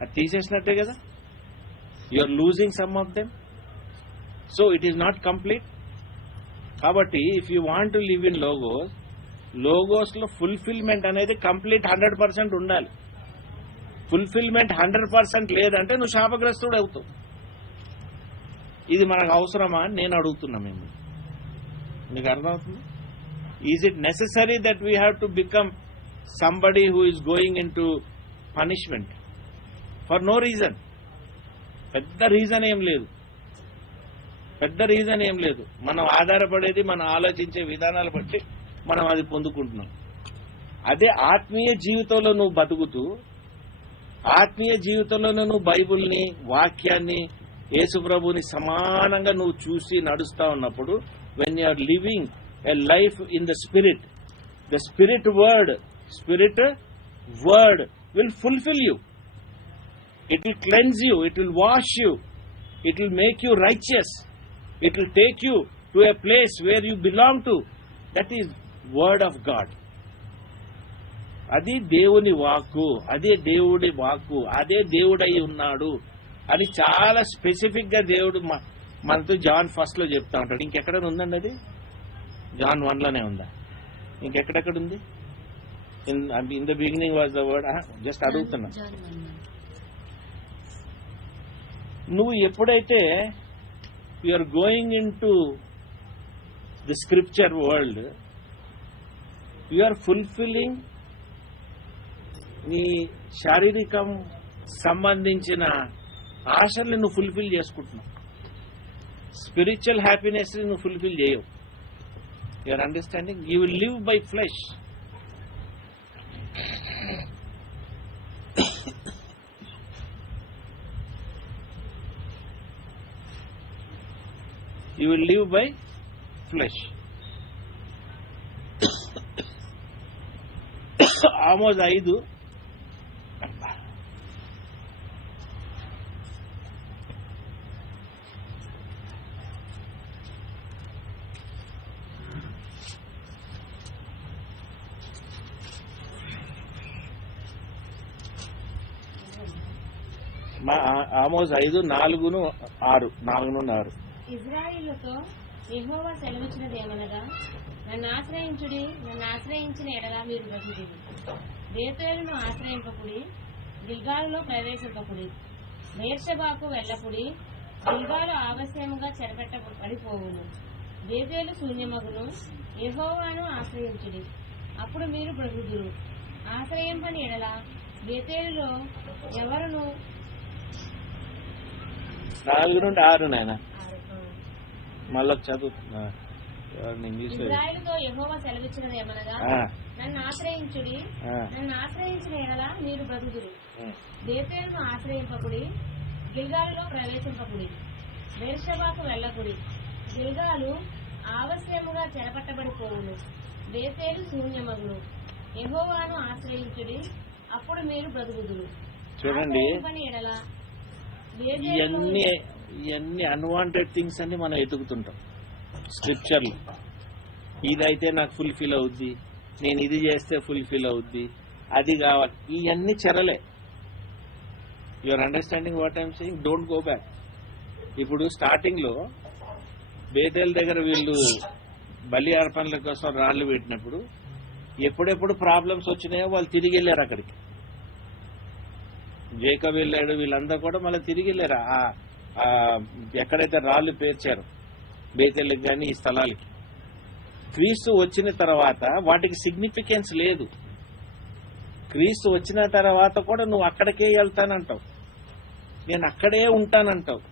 అది తీసేసినట్టే కదా. You are losing some of them, so it is not complete. కాబట్టి if you want to live in logos లో ఫుల్ఫిల్మెంట్ అనేది కంప్లీట్ 100% ఉండాలి. ఫుల్ఫిల్మెంట్ 100% లేదంటే నువ్వు శాపగ్రస్తుడు అవుతావు. ఇది మనకు అవసరమా అని నేను అడుగుతున్నా. మీకు అర్థమవుతుంది? Is it necessary that we have to become somebody who is going in to punishment for no reason? పెద్ద రీజన్ ఏం లేదు. మనం ఆధారపడేది మన ఆలోచించే విధానాలు బట్టి మనం అది పొందుకుంటున్నాం. అదే ఆత్మీయ జీవితంలో నువ్వు బతుకుతూ, ఆత్మీయ జీవితంలోనే నువ్వు బైబుల్ని, వాక్యాన్ని, యేసుప్రభుని సమానంగా నువ్వు చూసి నడుస్తా ఉన్నప్పుడు, when you are living a life in the spirit word will fulfil you. It will cleanse you, it will wash you, it will make you righteous, it will take you to a place where you belong to. That is word of God. అది దేవుని వాక్కు, అదే దేవుడి వాక్కు, అదే దేవుడై ఉన్నాడు అని చాలా స్పెసిఫిక్ గా దేవుడు మనతో జాన్ 1 లో చెప్తా ఉంటాడు. ఇంకెక్కడ ఉందండి అది? జాన్ 1 లోనే ఉందా? ఇంకెక్కడెక్కడ ఉంది? In the beginning was the word. Just అడుగుతున్నా. నువ్వు ఎప్పుడైతే you are going in to the scripture world, you are fulfilling నీ శారీరకం సంబంధించిన ఆశల్ని నువ్వు ఫుల్ఫిల్ చేసుకుంటున్నావు. స్పిరిచువల్ హ్యాపీనెస్ ని నువ్వు ఫుల్ఫిల్ చేయవు. You are understanding? You will live by flesh. You will live by flesh. Amos 5 Amos 5:4-6. ఇజ్రాయిలుతో యెహోవా సెలవిచ్చినది ఏమనగా, నన్ను ఆశ్రయించుడి, నన్ను ఆశ్రయించిన ఎడల మీరు బ్రతుకుడి. బేతేలును ఆశ్రయింపకుడి, గిల్గాలులో ప్రవేశింపకుడి. బెయేర్షెబాకు వెళ్ళకుడి, గిల్గాలు ఆవశ్యముగా చెరపెట్టబడిపోవును. బేతేలు శూన్యమగును. యెహోవాను ఆశ్రయించుడి, అప్పుడు మీరు బ్రతుకుదురు. ఆశ్రయింపని ఎడల బేతేలులో ఎవరును 4-6 నాయన మళ్ళీ చదువు. ఇజ్రాయిలుతో యెహోవా సెలవిచ్చినది ఏమనగా, నన్ను ఆశ్రయించుడి, నన్ను ఆశ్రయించిన ఎడల మీరు బ్రతుకుదురు. బేతేలును ఆశ్రయింపకుడి, గిల్గాలులో ప్రవేశింపకుడి. బెయేర్షెబాకు వెళ్ళకుడి, గిల్గాలు ఆవశ్యముగా చెరపట్టబడిపోవును. బేతేలు శూన్యమగును. యెహోవాను ఆశ్రయించుడి, అప్పుడు మీరు బ్రతుకుదురు. చూడండి, ఎడల ఇవన్నీ అన్వాంటెడ్ థింగ్స్ అన్ని మనం ఎదుగుతుంటాం స్క్రిప్చర్లు. ఇదైతే నాకు ఫుల్ఫిల్ అవుద్ది, నేను ఇది చేస్తే ఫుల్ఫిల్ అవుద్ది, అది కావాలి. ఇవన్నీ చెరలే. Your understanding what I'm saying? Don't go back. ఇప్పుడు స్టార్టింగ్ లో బేతేల్ దగ్గర వీళ్ళు బలి అర్పణల కోసం రాళ్లు పెట్టినప్పుడు ఎప్పుడెప్పుడు ప్రాబ్లమ్స్ వచ్చినాయో వాళ్ళు తిరిగి వెళ్ళారు అక్కడికి. జేకబ్ వెళ్ళాడు, వీళ్ళంతా కూడా మళ్ళీ తిరిగి వెళ్ళారు ఎక్కడైతే రాళ్లు పేర్చారు బేతేళ్ళకి కానీ ఈ స్థలాలకి. క్రీస్తు వచ్చిన తర్వాత వాటికి సిగ్నిఫికెన్స్ లేదు. క్రీస్తు వచ్చిన తర్వాత కూడా నువ్వు అక్కడికే వెళ్తానంటావు, నేను అక్కడే ఉంటానంటావు.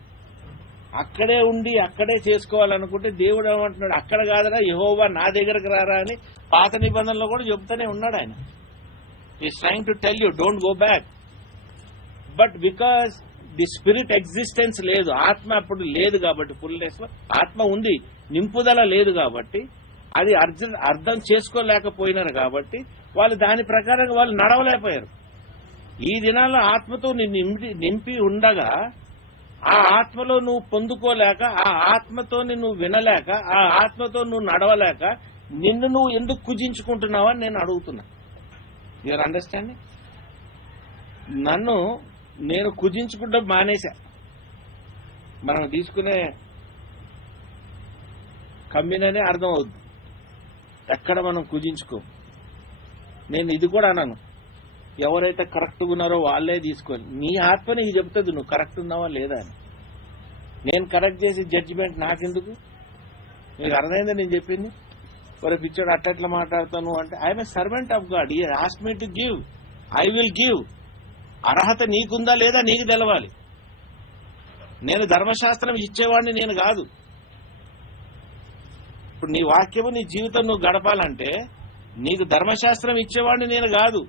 అక్కడే ఉండి అక్కడే చేసుకోవాలనుకుంటే దేవుడు ఏమంటున్నాడు, అక్కడ కాదరా యెహోవా నా దగ్గరకు రారా అని పాత నిబంధనలో కూడా చెబుతూనే ఉన్నాడు ఆయన. Is trying to tell you don't go back. But because the spirit existence లేదు, ఆత్మ అప్పుడు లేదు కాబట్టి, ఫుల్నెస్ లో ఆత్మ ఉంది, నింపుదల లేదు కాబట్టి అది అర్థం చేసుకోలేకపోయినారు కాబట్టి వాళ్ళు దాని ప్రకారంగా వాళ్ళు నడవలేకపోయారు. ఈ దినాల్లో ఆత్మతో నింపి ఉండగా ఆ ఆత్మలో నువ్వు పొందుకోలేక, ఆ ఆత్మతో నువ్వు వినలేక, ఆ ఆత్మతో నువ్వు నడవలేక నిన్ను నువ్వు ఎందుకు కుజించుకుంటున్నావని నేను అడుగుతున్నా. Your understanding? నేను కుజించుకుంటాం మానేశా. మనం తీసుకునే కమ్మిననే అర్థం అవుద్ది, ఎక్కడ మనం కుజించుకో. నేను ఇది కూడా అన్నాను, ఎవరైతే కరెక్ట్గా ఉన్నారో వాళ్ళే తీసుకోవాలి. నీ ఆత్మ నీకు చెప్తుంది నువ్వు కరెక్ట్ ఉన్నావా లేదా అని. నేను కరెక్ట్ చేసి జడ్జిమెంట్ నాకెందుకు? నీకు అర్థమైందా నేను చెప్పింది? మరి పిచ్చోడు అట్టట్లా మాట్లాడతాను అంటే, I'm a servant of God, he asked me to give, I will give. అర్హత నీకుందా లేదా నీకు తెలవాలి. నేను ధర్మశాస్త్రం ఇచ్చేవాడిని నేను కాదు. ఇప్పుడు నీ వాక్యము నీ జీవితం నువ్వు గడపాలంటే నీకు ధర్మశాస్త్రం ఇచ్చేవాడిని నేను కాదు.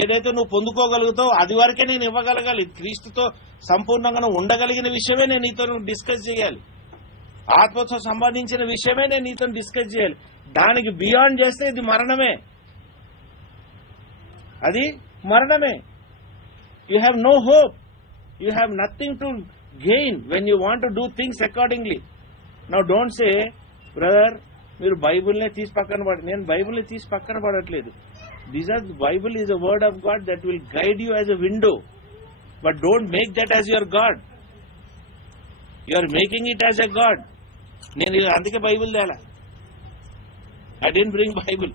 ఏదైతే నువ్వు పొందుకోగలుగుతావు అది వరకే నేను ఇవ్వగలగాలి. క్రీస్తుతో సంపూర్ణంగా నువ్వు ఉండగలిగిన విషయమే నేను నీతో డిస్కస్ చేయాలి. ఆత్మతో సంబంధించిన విషయమే నేను నీతో డిస్కస్ చేయాలి. దానికి బియాండ్ చేస్తే ఇది మరణమే, అది మరణమే. You have no hope, you have nothing to gain when you want to do things accordingly. Now don't say brother మీరు బైబుల్నే తీసి పక్కన నేను బైబుల్ని తీసి పక్కన పడట్లేదు. Bible is a word of God that will guide you as a window, but don't make that as your God. You are making it as a God. నేను అందుకే Bible తేలా. I didn't bring Bible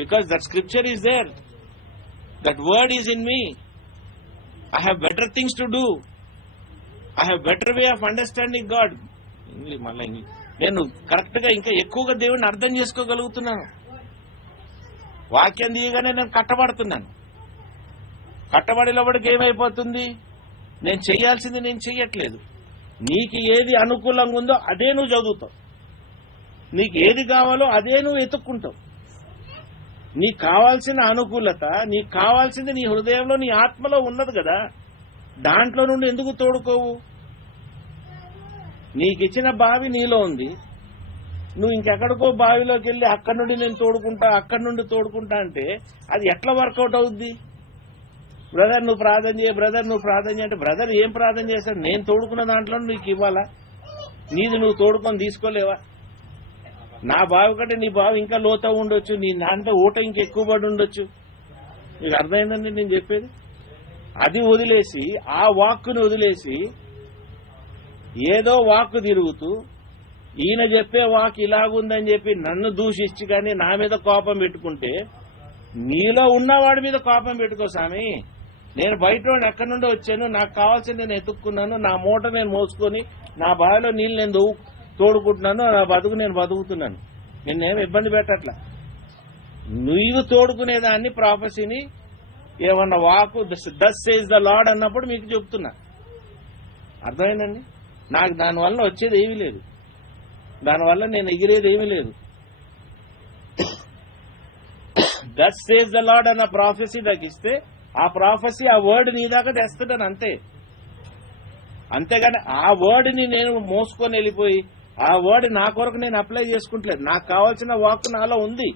because that scripture is there, that word is in me. I have better things to do, I have better way of understanding God. నేను correct గా ఇంకా ఎక్కువగా దేవుడిని అర్థం చేసుకోగలుగుతున్నాను. వాక్యం తీయగానే నేను కట్టబడుతున్నాను. కట్టబడినప్పటికి ఏమైపోతుంది, నేను చేయాల్సింది నేను చెయ్యట్లేదు. నీకు ఏది అనుకూలంగా ఉందో అదే నువ్వు చదువుతావు, నీకు ఏది కావాలో అదే నువ్వు ఎత్తుక్కుంటావు. నీకు కావాల్సిన అనుకూలత, నీకు కావాల్సింది నీ హృదయంలో నీ ఆత్మలో ఉన్నది కదా, దాంట్లో నుండి ఎందుకు తోడుకోవు? నీకు ఇచ్చిన బావి నీలో ఉంది. నువ్వు ఇంకెక్కడికో బావిలోకి వెళ్ళి అక్కడి నుండి నేను తోడుకుంటా, అక్కడి నుండి తోడుకుంటా అంటే అది ఎట్లా వర్కౌట్ అవుద్ది? బ్రదర్ నువ్వు ప్రార్థన చేయ, బ్రదర్ నువ్వు ప్రార్థన చేయ అంటే బ్రదర్ ఏం ప్రార్థన చేశాడు? నేను తోడుకున్న దాంట్లో నీకు ఇవ్వాలా? నీది నువ్వు తోడుకొని తీసుకోలేవా? నా బావి కంటే నీ బావి ఇంకా లోతు ఉండొచ్చు, నీ దాంట్లో ఊట ఇంకా ఎక్కువ పడి ఉండొచ్చు. నీకు అర్థమైందండి నేను చెప్పేది? అది వదిలేసి, ఆ వాక్కుని వదిలేసి ఏదో వాక్కు తిరుగుతూ ఈయన చెప్పే వాక్ ఇలాగుందని చెప్పి నన్ను దూషించి కానీ నా మీద కోపం పెట్టుకుంటే నీలో ఉన్నవాడి మీద కోపం పెట్టుకో స్వామి. నేను బయట ఎక్కడి నుండి వచ్చాను, నాకు కావాల్సింది నేను ఎత్తుక్కున్నాను, నా మూట నేను మోసుకొని నా బావిలో నీళ్ళు నేను తోడుకుంటున్నాను, నా బతుకు నేను బతుకుతున్నాను. నిన్నేం ఇబ్బంది పెట్టట్లా. నువ్వు తోడుకునేదాన్ని ప్రాఫెసీని ఏమన్నా వాకు దస్ సేజ్ ద లార్డ్ అన్నప్పుడు మీకు చెప్తున్నా. అర్థమైందండి? నాకు దానివల్ల వచ్చేది ఏమీ లేదు, దానివల్ల నేను ఎగిరేది ఏమీ లేదు. దస్ సేజ్ ద లార్డ్ అన్న ప్రాఫెసీ తగ్గిస్తే ఆ ప్రాఫెసీ ఆ వర్డ్ నీ దాకా తెస్తాను అంతే. అంతేగాని ఆ వర్డ్ని నేను మోసుకొని వెళ్ళిపోయి ఆ వర్డ్ నా కొరకు నేను అప్లై చేసుకుంటలేదు. నాకు కావాల్సిన వాక్ నాలో ఉంది,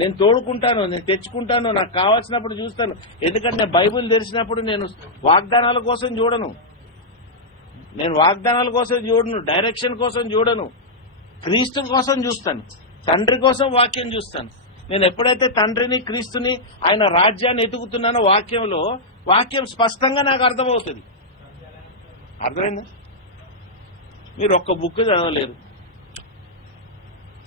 నేను తోడుకుంటాను, నేను తెచ్చుకుంటాను, నాకు కావాల్సినప్పుడు చూస్తాను. ఎందుకంటే నేను బైబిల్ తెరిచినప్పుడు నేను వాగ్దానాల కోసం చూడను, నేను వాగ్దానాల కోసం చూడను, డైరెక్షన్ కోసం చూడను, క్రీస్తు కోసం చూస్తాను, తండ్రి కోసం వాక్యం చూస్తాను. నేను ఎప్పుడైతే తండ్రిని క్రీస్తుని ఆయన రాజ్యాన్ని ఎతుకుతున్నానో వాక్యంలో వాక్యం స్పష్టంగా నాకు అర్థమవుతుంది. అర్థమైందా? మీరు ఒక్క బుక్ చదవలేరు,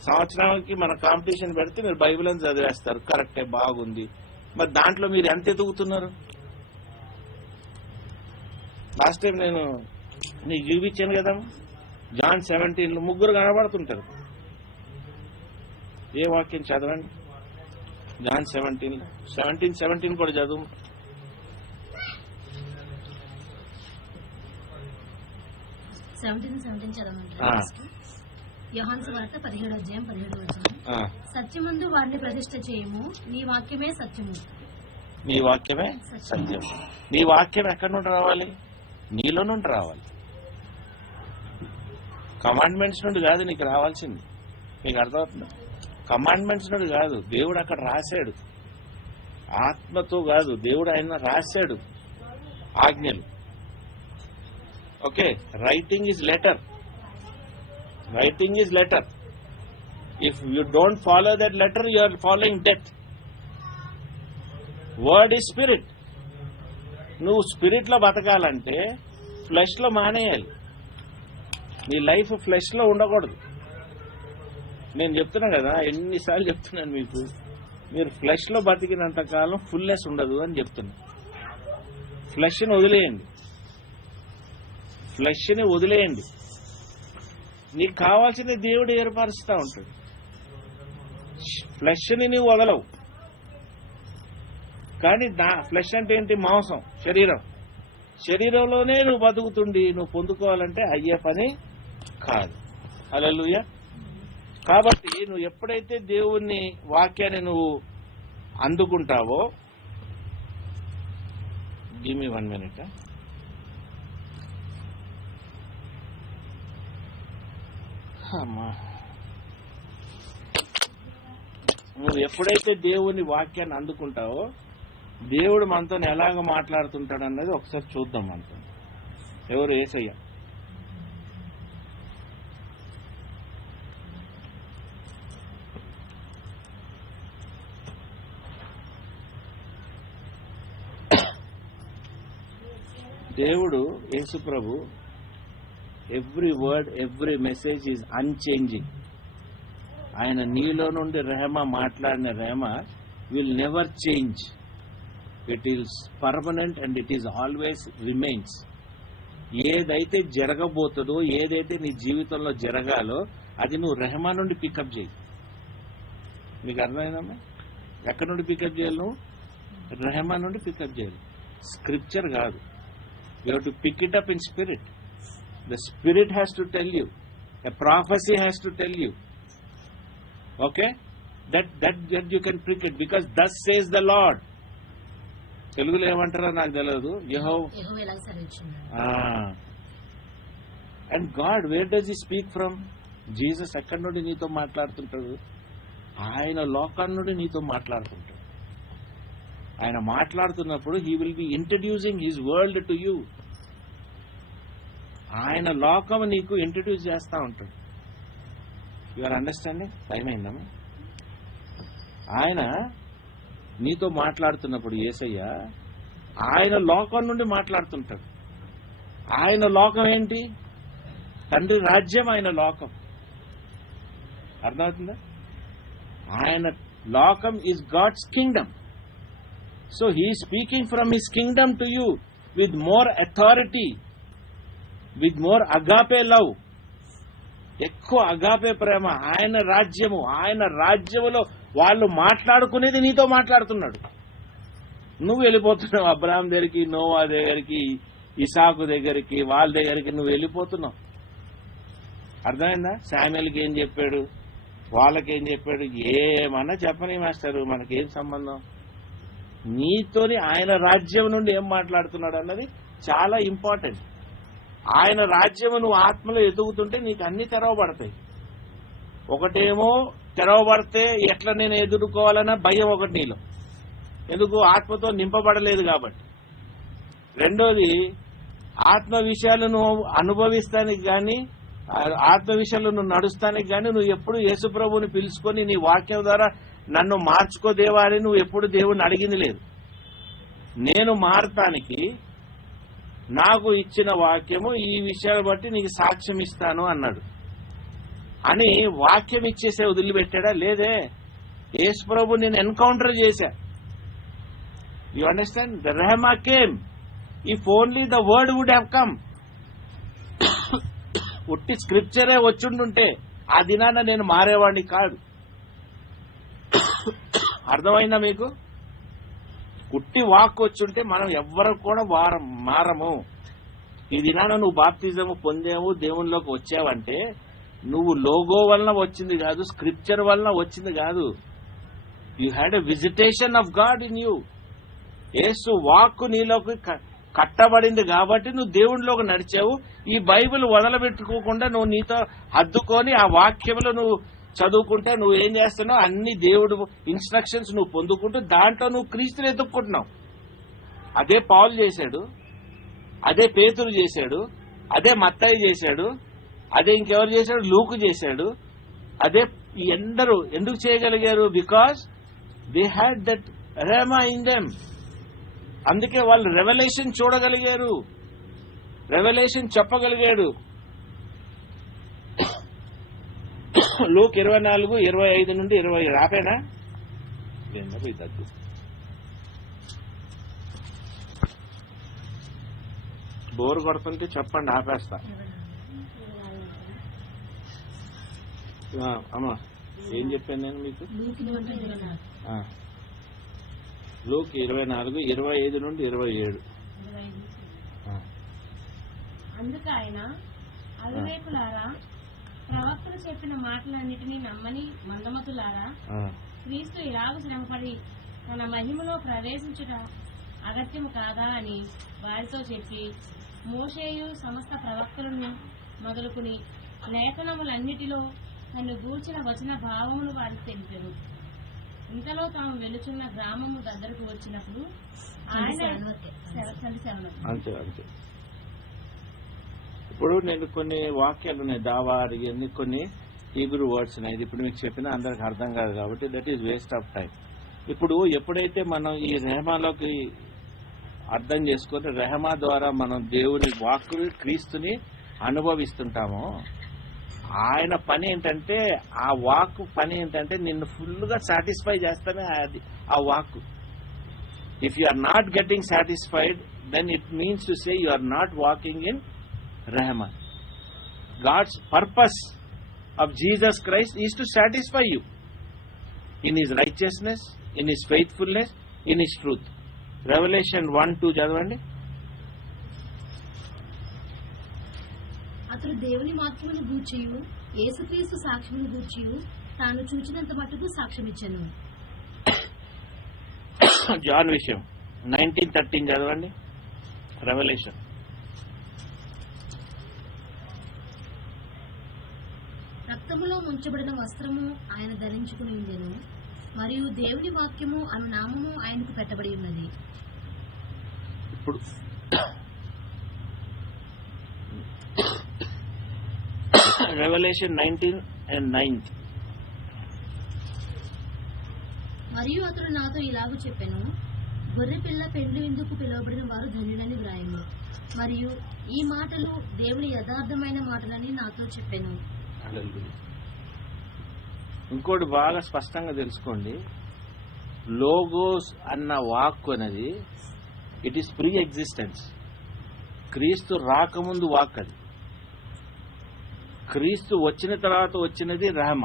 సంవత్సరానికి మన కాంపిటీషన్ పెడితే మీరు బైబిల్ అని చదివేస్తారు, కరెక్టే బాగుంది. మరి దాంట్లో మీరు ఎంత ఎదుగుతున్నారు? లాస్ట్ టైం నేను నీకు చూపించాను కదా, జాన్ 17 ముగ్గురు కనబడుతుంటారు. ఏ వాక్యం చదవండి? జాన్ 17 కూడా చదువు. యోహాను సువార్త 17:17 సత్యమందు వారిని ప్రతిష్ఠ చేయము, నీ వాక్యమే సత్యము. నీ వాక్యమే సత్యం. నీ వాక్యం ఎక్కడి నుండి రావాలి? నీలో నుండి రావాలి. కమాండ్మెంట్స్ నుండి కాదు నీకు రావాల్సింది. మీకు అర్థమవుతుంది? కమాండ్మెంట్స్ నుండి కాదు, దేవుడు అక్కడ రాశాడు. ఆత్మతో కాదు, దేవుడు ఆయన రాశాడు ఆజ్ఞలు. Okay, writing is letter. Writing is letter. If you don't follow that letter, you are following death. Word is spirit. నువ్వు స్పిరిట్ లో బతకాలంటే ఫ్లెష్ లో మానేయాలి. నీ లైఫ్ ఫ్లెష్ లో ఉండకూడదు. నేను చెప్తున్నా కదా, ఎన్నిసార్లు చెప్తున్నాను మీకు, మీరు ఫ్లెష్ లో బతికినంత కాలం ఫుల్నెస్ ఉండదు అని చెప్తున్నా. ఫ్లెష్ని వదిలేయండి, ఫ్లెష్ని వదిలేయండి. నీకు కావాల్సింది దేవుడు ఏర్పరుస్తూ ఉంటాడు. ఫ్లెష్ని నువ్వు వదలవు. కానీ ఫ్లెష్ అంటే ఏంటి? మాంసం, శరీరం. శరీరంలోనే నువ్వు బతుకుతుండి నువ్వు పొందుకోవాలంటే అయ్యే పని కాదు. హల్లెలూయా. కాబట్టి నువ్వు ఎప్పుడైతే దేవుని వాక్యాన్ని నువ్వు అందుకుంటావో, గివ్ మీ 1 minute. అమ్మా, నువ్వు ఎప్పుడైతే దేవుని వాక్యాన్ని అందుకుంటావో దేవుడు మనతో ఎలాగ మాట్లాడుతుంటాడు అన్నది ఒకసారి చూద్దాం. మనతో ఎవరు? యేసయ్య. దేవుడు యేసు ప్రభు every word, every message is unchanging. ఆయన నీలో నుండి రెహమా మాట్లాడిన rhema will never change. It is permanent and it is always remains. ఏదైతే జరగబోతుందో, ఏదైతే నీ జీవితంలో జరగాలో అది నువ్వు రెహమా నుండి పికప్ చేయి. మీకు అర్థమైందమ్మా? ఎక్కడి నుండి పికప్ చేయాలి? నువ్వు రెహమా నుండి పికప్ చేయాలి, స్క్రిప్చర్ కాదు. You have to pick it up in spirit. The Spirit has to tell you. A prophecy has to tell you. Okay? That you can pick it because thus says the Lord. తెలుగులో ఏమంటారో నాకు తెలియదు. And God where does he speak from? Jesus ఎక్కడి నుండి నీతో మాట్లాడుతుంటాడు? ఆయన లోకాన్ని నుండి నీతో మాట్లాడుతుంటాడు. ఆయన మాట్లాడుతున్నప్పుడు he will B introducing his world to you. ఆయన లోకం నీకు ఇంట్రడ్యూస్ చేస్తా ఉంటాడు. You are understanding? టైం అయిందమ్మా. ఆయన నీతో మాట్లాడుతున్నప్పుడు యేసయ్య ఆయన లోకం నుండి మాట్లాడుతుంటాడు. ఆయన లోకం ఏంటి? తండ్రి రాజ్యం ఆయన లోకం. అర్థమవుతుందా? ఆయన లోకం is God's kingdom. So he speaking from his kingdom to you with more authority, with more agape love, ఎక్కువ అగాపే ప్రేమ. ఆయన రాజ్యము, ఆయన రాజ్యములో వాళ్ళు మాట్లాడుకునేది నీతో మాట్లాడుతున్నాడు. నువ్వు వెళ్ళిపోతున్నావు అబ్రహాం దగ్గరికి, నోవా దగ్గరికి, ఇసాకు దగ్గరికి, వాళ్ళ దగ్గరికి నువ్వు వెళ్ళిపోతున్నావు. అర్థమైందా? శామ్యుయల్కి ఏం చెప్పాడు, వాళ్ళకేం చెప్పాడు, ఏమన్నా చెప్పని మాస్టారు, మనకేం సంబంధం? నీతోని ఆయన రాజ్యం నుండి ఏం మాట్లాడుతున్నాడు అన్నది చాలా ఇంపార్టెంట్. ఆయన రాజ్యము నువ్వు ఆత్మలో ఎదుగుతుంటే నీకు అన్ని తెరవబడతాయి. ఒకటేమో తెరవబడితే ఎట్లా నేను ఎదుర్కోవాలన్న భయం ఒకటి నీలో, ఎందుకు? ఆత్మతో నింపబడలేదు కాబట్టి. రెండోది, ఆత్మ విషయాలు నువ్వు అనుభవిస్తానికి కానీ, ఆత్మ విషయాలు నువ్వు నడుస్తానికి కానీ నువ్వు ఎప్పుడు యేసు ప్రభువుని పిలుచుకొని నీ వాక్యం ద్వారా నన్ను మార్చుకో దేవా అని నువ్వు ఎప్పుడు దేవుణ్ణి అడిగింది లేదు. నేను మారటానికి నాకు ఇచ్చిన వాక్యము ఈ విషయాలు బట్టి నీకు సాక్ష్యం ఇస్తాను అన్నాడు అని వాక్యం ఇచ్చేసే వదిలిపెట్టాడా? లేదే. యేసు ప్రభు నేను ఎన్కౌంటర్ చేశా. You understand? The rhema came. If only the word would have come. ఉట్టి స్క్రిప్చరే వచ్చుంటుంటే ఆ దినాన నేను మారేవాడిని కాదు. అర్థమైందా మీకు? ఉట్టి వాక్ వచ్చుంటే మనం ఎవ్వరు కూడా మారము. ఈ దినాన నువ్వు బాప్తిజము పొందేవు, దేవునిలోకి వచ్చావంటే నువ్వు లోగో వలన వచ్చింది కాదు, స్క్రిప్చర్ వలన వచ్చింది కాదు. You had a visitation of God in you. Yesu వాక్కు నీలోకి కట్టబడింది కాబట్టి నువ్వు దేవునిలోకి నడిచావు. ఈ బైబిల్ వదలబెట్టుకోకుండా నువ్వు నీతో హద్దుకొని ఆ వాక్యంలో నువ్వు చదువుకుంటే నువ్వు ఏం చేస్తున్నావు? అన్ని దేవుడు ఇన్స్ట్రక్షన్స్ నువ్వు పొందుకుంటూ దాంట్లో నువ్వు క్రీస్తుని ఎత్తుక్కుంటున్నావు. అదే పౌలు చేశాడు, అదే పేతురు చేశాడు, అదే మత్తయి చేశాడు, అదే ఇంకెవరు చేశాడు? లూకు చేశాడు. అదే ఎందరూ ఎందుకు చేయగలిగారు? Because they had that rhema in them. అందుకే వాళ్ళు రెవల్యూషన్ చూడగలిగారు, రెవల్యూషన్ చెప్పగలిగాడు. లూక్ 24:25 నుండి 27 ఆపేనా? దగ్గు బోరు కొడుతుంటే చెప్పండి, ఆపేస్తా. అమ్మా ఏం చెప్పాను నేను మీకు? లూక్ 24:25 నుండి 27. అందుకు ఆయన, అవివేకులారా, ప్రవక్తలు చెప్పిన మాటలన్నిటినీ నమ్మని మందమతులారా, క్రీస్తు ఇలాగ శ్రమపడి తన మహిమలో ప్రవేశించుట అగత్యము కాదా అని వారితో చెప్పి, మోషేయు సమస్త ప్రవక్తలను మొదలుకుని లేఖనములన్నిటిలో తను గూర్చిన వచన భావములు వారికి తెలిపారు. ఇంతలో తాము వెలుచున్న గ్రామము దగ్గరకు వచ్చినప్పుడు ఆయన అంతే అంతే. ఇప్పుడు నేను కొన్ని వాక్యాలు ఉన్నాయి, దావారి అన్ని కొన్ని హీబ్రూ వర్డ్స్ ఉన్నాయి. ఇప్పుడు మీకు చెప్పినా అందరికి అర్థం కాదు కాబట్టి that is waste of time. ఇప్పుడు ఎప్పుడైతే మనం ఈ రెహమాలోకి అర్థం చేసుకుని రెహమా ద్వారా మనం దేవుని వాక్కుని క్రీస్తుని అనుభవిస్తుంటామో, ఆయన పని ఏంటంటే, ఆ వాక్ పని ఏంటంటే నిన్ను ఫుల్గా సాటిస్ఫై చేస్తానే అది ఆ వాక్. If you are not getting satisfied then it means to say you are not walking in rhema. God's purpose of Jesus Christ is to satisfy you in his righteousness, in his faithfulness, in his truth. Revolution 1:2 చదవండి. అతడు దేవుని వాక్యమును గూర్చియు యేసుక్రీస్తు సాక్ష్యమును గూర్చియు తాను చూచినంత మట్టుకు సాక్ష్యమిచ్చెను. John విషయం 19:13 చదవండి. రెవల్యూషన్ ఇనుములో ముంచబడిన వస్త్రము ఆయన ధరించుకుని ఉండెను, మరియు దేవుని వాక్యము అను నామము ఆయనకు పెట్టబడి ఉన్నది. ఇప్పుడు రెవల్యూషన్ 19:9. మరియు అతడు నాతో ఇలాగూ చెప్పెను, గొర్రె పిల్ల పెండ్లి విందుకు పిలువబడిన వారు ధన్యులని వ్రాయము. మరియు ఈ మాటలు దేవుని యథార్థమైన మాటలని నాతో చెప్పెను. ఇంకోటి బాగా స్పష్టంగా తెలుసుకోండి, లోగోస్ అన్న వాక్ అనేది ఇట్ ఈస్ ప్రీ ఎగ్జిస్టెన్స్. క్రీస్తు రాకముందు వాక్ అది. క్రీస్తు వచ్చిన తర్వాత వచ్చినది రహమ.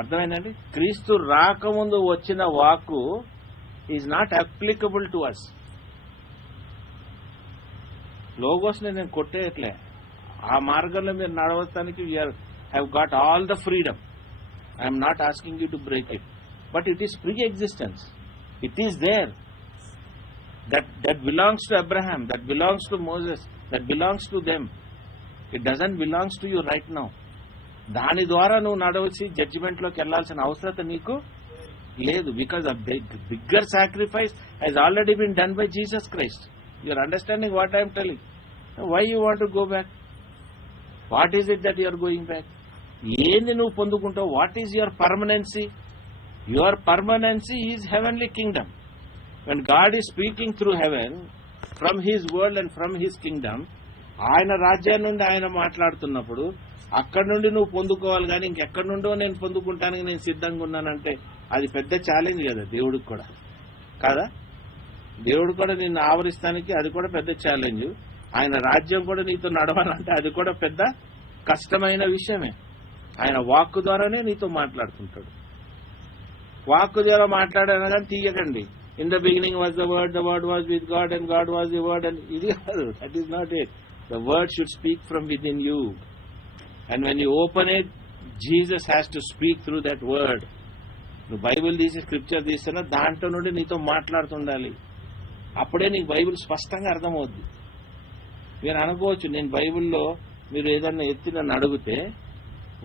అర్థమైందండి? క్రీస్తు రాకముందు వచ్చిన వాక్కు is not applicable to us. లోగోస్ని నేను కొట్టేయట్లే. ఆ మార్గంలో మీరు నడవటానికి have got all the freedom. I'm not asking you to break it, but it is pre existence. It is there. That belongs to Abraham, that belongs to Moses, that belongs to them. It doesn't belongs to you right now. దాని ద్వారా నువ్వు నడవలసి జడ్జిమెంట్లోకి వెళ్లాల్సిన అవసరం నీకు లేదు. Because a bigger sacrifice has already been done by Jesus Christ. You are understanding what I am telling? Why you want to go back? What is it that you are going back? ఏంది నువ్వు పొందుకుంటావు? What is your permanency? Your permanency is heavenly kingdom. When God is speaking through heaven, from His world and from His kingdom, ఆయన రాజ్యం నుండి ఆయన మాట్లాడుతున్నప్పుడు అక్కడి నుండి నువ్వు పొందుకోవాలి. కానీ ఇంకెక్కడి నుండో నేను పొందుకుంటానికి నేను సిద్ధంగా ఉన్నానంటే అది పెద్ద ఛాలెంజ్ కదా దేవుడికి కూడా, కాదా? దేవుడు కూడా నిన్ను ఆవరిస్తానికి అది కూడా పెద్ద ఛాలెంజ్. ఆయన రాజ్యం కూడా నీతో నడవాలంటే అది కూడా పెద్ద కష్టమైన విషయమే. ఆయన వాక్కు ద్వారానే నీతో మాట్లాడుతుంటాడు. వాక్కు ద్వారా మాట్లాడాను కానీ తీయకండి. In the beginning was the word was with God, and God was the word. And that is not it. The word should speak from within you. And when you open it, Jesus has to speak through that word. నువ్వు Bible తీసి scripture తీస్తున్నా దాంట్లో నుండి నీతో మాట్లాడుతుండాలి. అప్పుడే నీకు Bible స్పష్టంగా అర్థమవుద్ది. మీరు అనుకోవచ్చు, నేను బైబిల్లో మీరు ఏదన్నా ఎత్తి నన్ను అడిగితే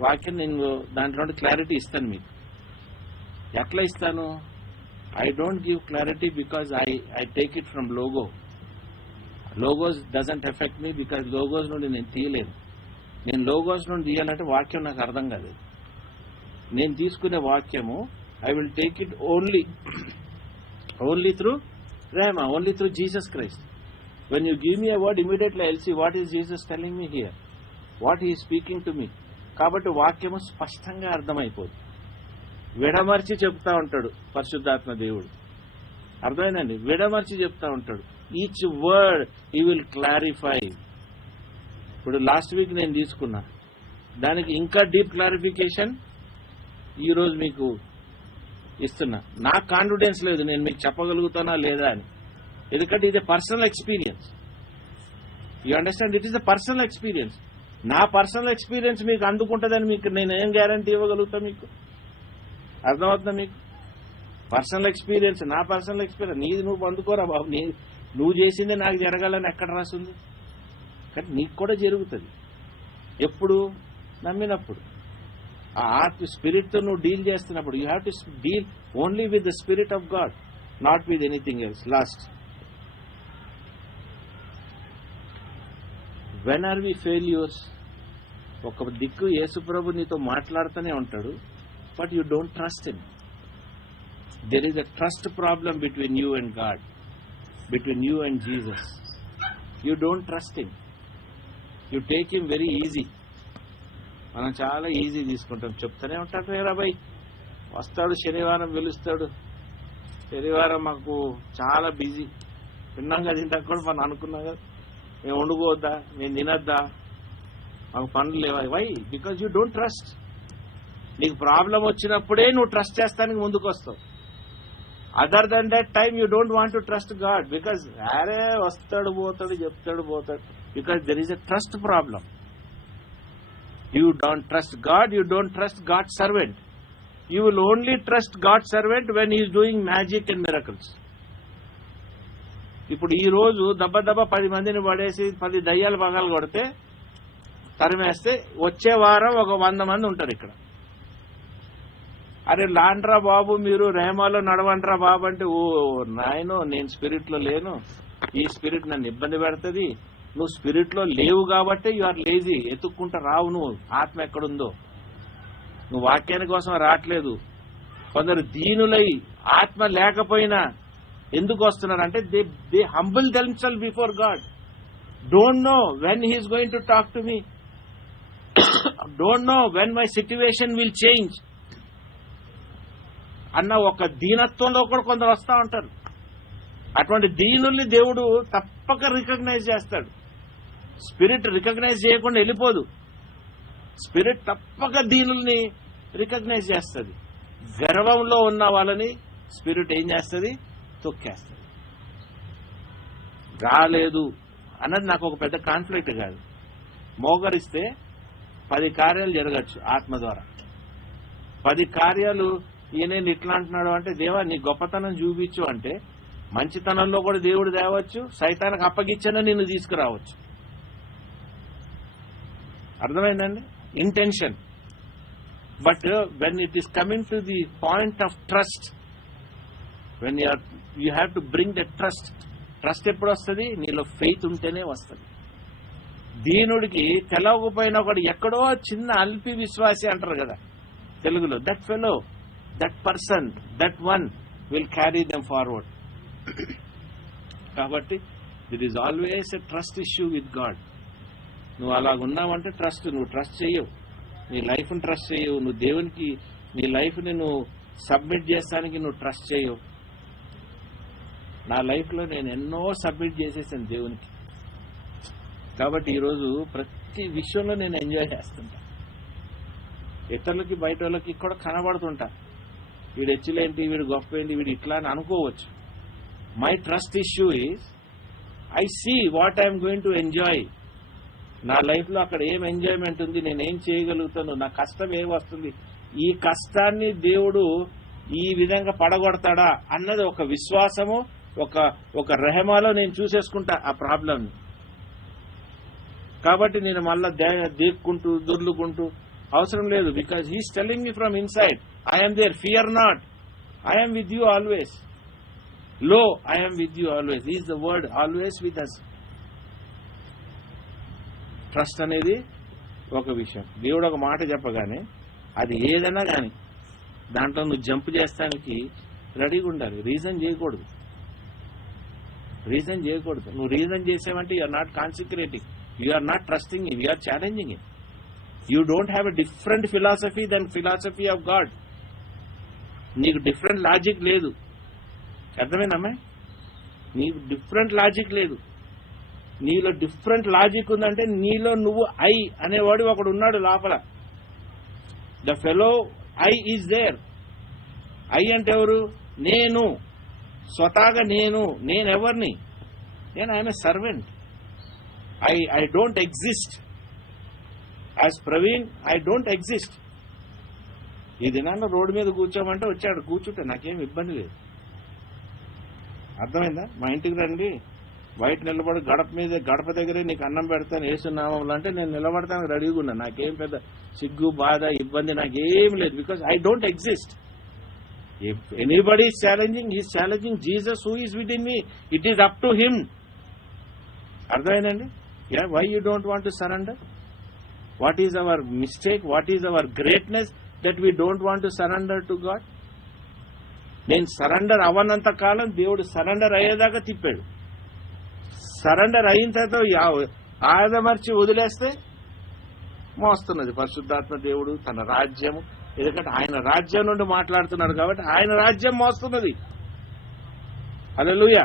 వాక్యం నేను దాంట్లో నుండి క్లారిటీ ఇస్తాను. మీకు ఎట్లా ఇస్తాను? I don't give clarity because I take it from logo. Logos doesn't affect me because logos నుండి నేను తీయలేను. నేను లోగోస్ నుండి తీయాలంటే వాక్యం నాకు అర్థం కాదు. నేను తీసుకునే వాక్యము I will take it only through Rhema, only through Jesus Christ. When you give me a word, immediately I'll see what is Jesus telling me here, what He is speaking to me. కాబట్టి వాక్యము స్పష్టంగా అర్థమైపోతుంది. విడమర్చి చెప్తా ఉంటాడు పరిశుద్ధాత్మ దేవుడు. అర్థమైందండి? విడమర్చి చెప్తా ఉంటాడు. Each word he will clarify. ఇప్పుడు లాస్ట్ వీక్ నేను తీసుకున్నా, దానికి ఇంకా డీప్ క్లారిఫికేషన్ ఈరోజు మీకు ఇస్తున్నా. నాకు కాన్ఫిడెన్స్ లేదు నేను మీకు చెప్పగలుగుతానా లేదా అని. ఎందుకంటే ఇది personal experience. You understand? It is the personal experience. నా పర్సనల్ ఎక్స్పీరియన్స్ మీకు అందుకుంటుందని మీకు నేను ఏం గ్యారంటీ ఇవ్వగలుగుతా? మీకు అర్థమవుతుందా? మీకు పర్సనల్ ఎక్స్పీరియన్స్, నా పర్సనల్ ఎక్స్పీరియన్స్. నీది నువ్వు అందుకోరా బాబు, నువ్వు చేసిందే నాకు జరగాలని ఎక్కడ రాస్తుంది? కానీ నీకు కూడా జరుగుతుంది. ఎప్పుడు? నమ్మినప్పుడు. ఆ ఆత్మ స్పిరిట్తో నువ్వు డీల్ చేస్తున్నప్పుడు. You have to deal only with the spirit of God, not with anything else. Last, when are we failures? ఒక దిక్కు యేసుప్రభు నీతో మాట్లాడుతూనే ఉంటాడు, but you don't trust Him. There is a trust problem between you and God, between you and Jesus. You don't trust Him. You take Him very easy. మనం చాలా easy తీసుకుంటాం. చెప్తానే ఉంటాడు, రేరా భయ్ వస్తాడు, శనివారం పిలుస్తాడు, శనివారం మాకు చాలా బిజీ, తిన్నాం కదా ఇంత కూడా మనం అనుకున్నాం కదా, మేము వండుకోవద్దా, మేము తినద్దా, మాకు పనులు లేవా? Why? Because you don't trust. నీకు ప్రాబ్లం వచ్చినప్పుడే నువ్వు ట్రస్ట్ చేస్తానికి ముందుకు వస్తావు. Other than that time you don't want to trust God because అరే వస్తాడు పోతాడు చెప్తాడు పోతాడు. Because there is a trust problem. You don't trust God, you don't trust God servant. You will only trust God servant when he is doing magic and miracles. ఇప్పుడు ఈ రోజు దెబ్బ 10 మందిని పడేసి 10 దయ్యాలు పగలు కొడితే తరిమేస్తే వచ్చే వారం ఒక 100 మంది ఉంటారు ఇక్కడ. అరే లాండ్రా బాబు, మీరు రేమాలో నడవండ్రా బాబు అంటే, ఓ నాయనో నేను స్పిరిట్ లో లేను, ఈ స్పిరిట్ నన్ను ఇబ్బంది పెడుతుంది, నువ్వు స్పిరిట్ లో లేవు కాబట్టి యు ఆర్ లేజీ, ఎత్తుక్కుంటా రావు, నువ్వు ఆత్మ ఎక్కడుందో, నువ్వు వాక్యాని కోసం రావట్లేదు. కొందరు దీనులై ఆత్మ లేకపోయినా ఎందుకు వస్తున్నారంటే they humble themselves before God. Don't know when he is going to talk to me, don't know when my situation will change అన్న ఒక దీనత్వంలో కూడా కొందరు వస్తూ ఉంటారు. అటువంటి దీనుల్ని దేవుడు తప్పక రికగ్నైజ్ చేస్తాడు. స్పిరిట్ రికగ్నైజ్ చేయకుండా వెళ్ళిపోదు. స్పిరిట్ తప్పక దీనుల్ని రికగ్నైజ్ చేస్తుంది. గర్వంలో ఉన్న వాళ్ళని స్పిరిట్ ఏం చేస్తుంది? తొక్కేస్తుంది. రాలేదు అన్నది నాకు ఒక పెద్ద కాన్ఫ్లిక్ట్ కాదు. మోగరిస్తే 10 కార్యాలు జరగచ్చు ఆత్మ ద్వారా. 10 కార్యాలు ఈయన ఇట్లా అంటున్నాడు అంటే, దేవా నీ గొప్పతనం చూపించు అంటే, మంచితనంలో కూడా దేవుడు తేవచ్చు, సైతానికి అప్పగించని నిన్ను తీసుకురావచ్చు. అర్థమైందండి? Intention. But when it is coming to the point of trust, when you have to bring the trust. Trust ఎప్పుడు వస్తుంది? నీలో ఫెయిత్ ఉంటేనే వస్తుంది. దీనుడికి తెలవకపోయినా కూడా ఎక్కడో చిన్న అల్పి విశ్వాసి అంటారు కదా తెలుగులో, that fellow, that person, that one will carry them forward. కాబట్టి this is always a trust issue with God. నువ్వు అలాగున్నావంటే ట్రస్ట్, నువ్వు ట్రస్ట్ చేయవు, నీ లైఫ్ని ట్రస్ట్ చేయవు, నువ్వు దేవునికి నీ లైఫ్ని నువ్వు సబ్మిట్ చేస్తానికి నువ్వు ట్రస్ట్ చేయవు. నా లైఫ్లో నేను ఎన్నో సబ్మిట్ చేసేసాను దేవునికి. కాబట్టి ఈరోజు ప్రతి విషయంలో నేను ఎంజాయ్ చేస్తుంటా. ఇతరులకి బయట వాళ్ళకి కూడా కనబడుతుంటా, వీడు హెచ్చులేంటి, వీడు గొప్ప ఏంటి, వీడు ఇట్లా అని అనుకోవచ్చు. My trust issue is I see what I'm going to enjoy. నా లైఫ్లో అక్కడ ఏం ఎంజాయ్మెంట్ ఉంది, నేనేం చేయగలుగుతాను, నా కష్టం ఏం వస్తుంది, ఈ కష్టాన్ని దేవుడు ఈ విధంగా పడగొడతాడా అన్నది ఒక విశ్వాసము, ఒక రెహమాలో నేను చూసేసుకుంటా ఆ ప్రాబ్లంని. కాబట్టి నేను మళ్ళా దేక్కుంటూ దొర్లుకుంటూ అవసరం లేదు. Because he's telling me from inside, I'm there, fear not, I'm with you always, lo I'm with you always, is the word always with us. Trust అనేది ఒక విషయం. దేవుడు ఒక మాట చెప్పగానే అది ఏదైనా కానీ దాంట్లో నువ్వు జంప్ చేస్తానికి రెడీగా ఉండాలి. రీజన్ చేయకూడదు. నువ్వు రీజన్ చేసావంటే you are not consecrating, you are not trusting him, you are challenging him. You don't have a different philosophy then philosophy of God. నీకు డిఫరెంట్ లాజిక్ లేదు. అర్థమైందమ్మా? నీకు డిఫరెంట్ లాజిక్ లేదు. నీలో డిఫరెంట్ లాజిక్ ఉందంటే నీలో నువ్వు ఐ అనేవాడు ఒకడు ఉన్నాడు లోపల. The fellow I is there. I అంటే ఎవరు? నేను, స్వతహాగా నేనెవరిని? నేను I'm a servant. I don't exist. As Praveen I don't exist. ఈ దినాన్న రోడ్డు మీద కూర్చోమంటే వచ్చాడు, కూర్చుంటే నాకేం ఇబ్బంది లేదు. అర్థమైందా? మా ఇంటికి రండి, బయట నిలబడి గడప దగ్గరే నీకు అన్నం పెడతాను ఏసునామంలో అంటే నేను నిలబడతాను రెడీగా ఉన్నా. నాకేం పెద్ద సిగ్గు, బాధ, ఇబ్బంది నాకేం లేదు. Because I don't exist. If anybody is challenging, he is challenging Jesus who is within me. It is up to him. అర్థమైందండి? Yeah, why you don't want to surrender? What is our mistake? What is our greatness that we don't want to surrender to God? నేను surrender అవ్వనంత కాలం దేవుడు surrender అయ్యేదాకా తిప్పాడు. Surrender అయిన తర్వాత ఆదమర్చి వదిలేస్తే మోస్తున్నది పరిశుద్ధాత్మ దేవుడు తన రాజ్యము. ఎందుకంటే ఆయన రాజ్యం నుండి మాట్లాడుతున్నాడు కాబట్టి ఆయన రాజ్యం మోస్తున్నది. హల్లెలూయా.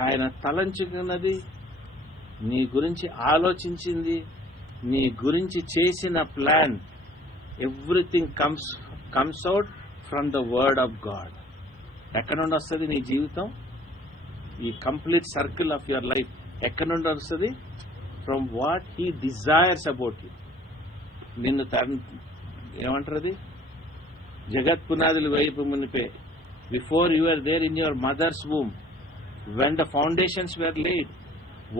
ఆయన తలంచుకున్నది, నీ గురించి ఆలోచించింది, నీ గురించి చేసిన plan, everything comes out from the word of God. ఎక్కడ నుండి వస్తుంది నీ జీవితం? ఈ complete circle of your life ఎక్కడ నుండి వస్తుంది? From what he desires about you. నిన్ను ఏమంటారు అది? జగత్ పునాదులు వైపు మునిపే, before you are there in your mother's womb, when the foundations were laid,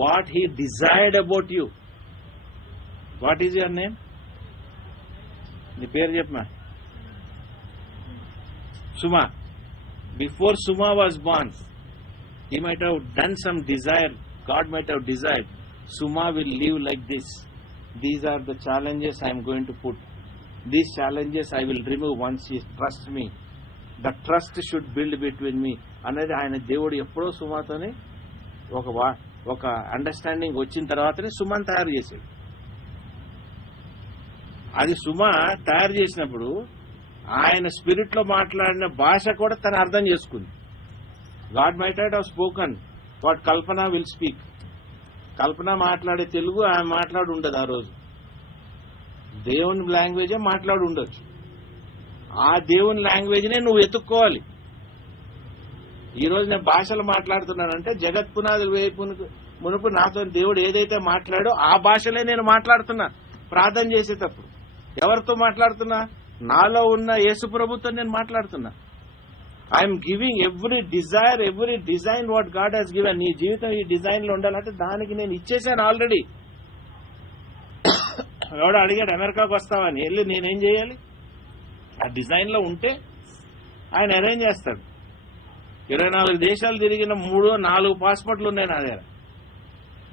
what he desired about you. What is your name? నీ పేరు చెప్పమా. Suma. Before Suma was born, he might have done some desire. God might have desired Suma will live like this. These are the challenges I am going to put. These challenges I will remove once he trusts me. The trust should build between me. అనేది ఆయన దేవుడు ఎప్పుడో సుమాతోనే ఒక understanding వచ్చిన తర్వాతనే సుమాని తయారు చేశాడు. అది సుమా తయారు చేసినప్పుడు ఆయన స్పిరిట్ లో మాట్లాడిన భాష కూడా తను అర్థం చేసుకుంది. God might have spoken what Kalpana will speak. Kalpana మాట్లాడే తెలుగు ఆమె మాట్లాడి ఉండదు. ఆ రోజు దేవుని లాంగ్వేజే మాట్లాడి ఉండొచ్చు. ఆ దేవుని లాంగ్వేజ్నే నువ్వు ఎత్తుక్కోవాలి. ఈరోజు నేను భాషలు మాట్లాడుతున్నానంటే జగత్ పునాదులు వేపు మునుపు నాతో దేవుడు ఏదైతే మాట్లాడో ఆ భాషలే నేను మాట్లాడుతున్నా. ప్రార్థన చేసేటప్పుడు ఎవరితో మాట్లాడుతున్నా? నాలో ఉన్న యేసు ప్రభుతో నేను మాట్లాడుతున్నా. I'm giving every desire, every design what God has given. నీ జీవితం ఈ డిజైన్ లో ఉండాలంటే దానికి నేను ఇచ్చేసాను ఆల్రెడీ. ఎవడో అడిగాడు అమెరికాకు వస్తావని, వెళ్ళి నేనేం చేయాలి? ఆ డిజైన్ లో ఉంటే ఆయన అరేంజ్ చేస్తాడు. 24 దేశాలు తిరిగిన 3-4 పాస్పోర్ట్లు ఉన్నాయి నా దగ్గర.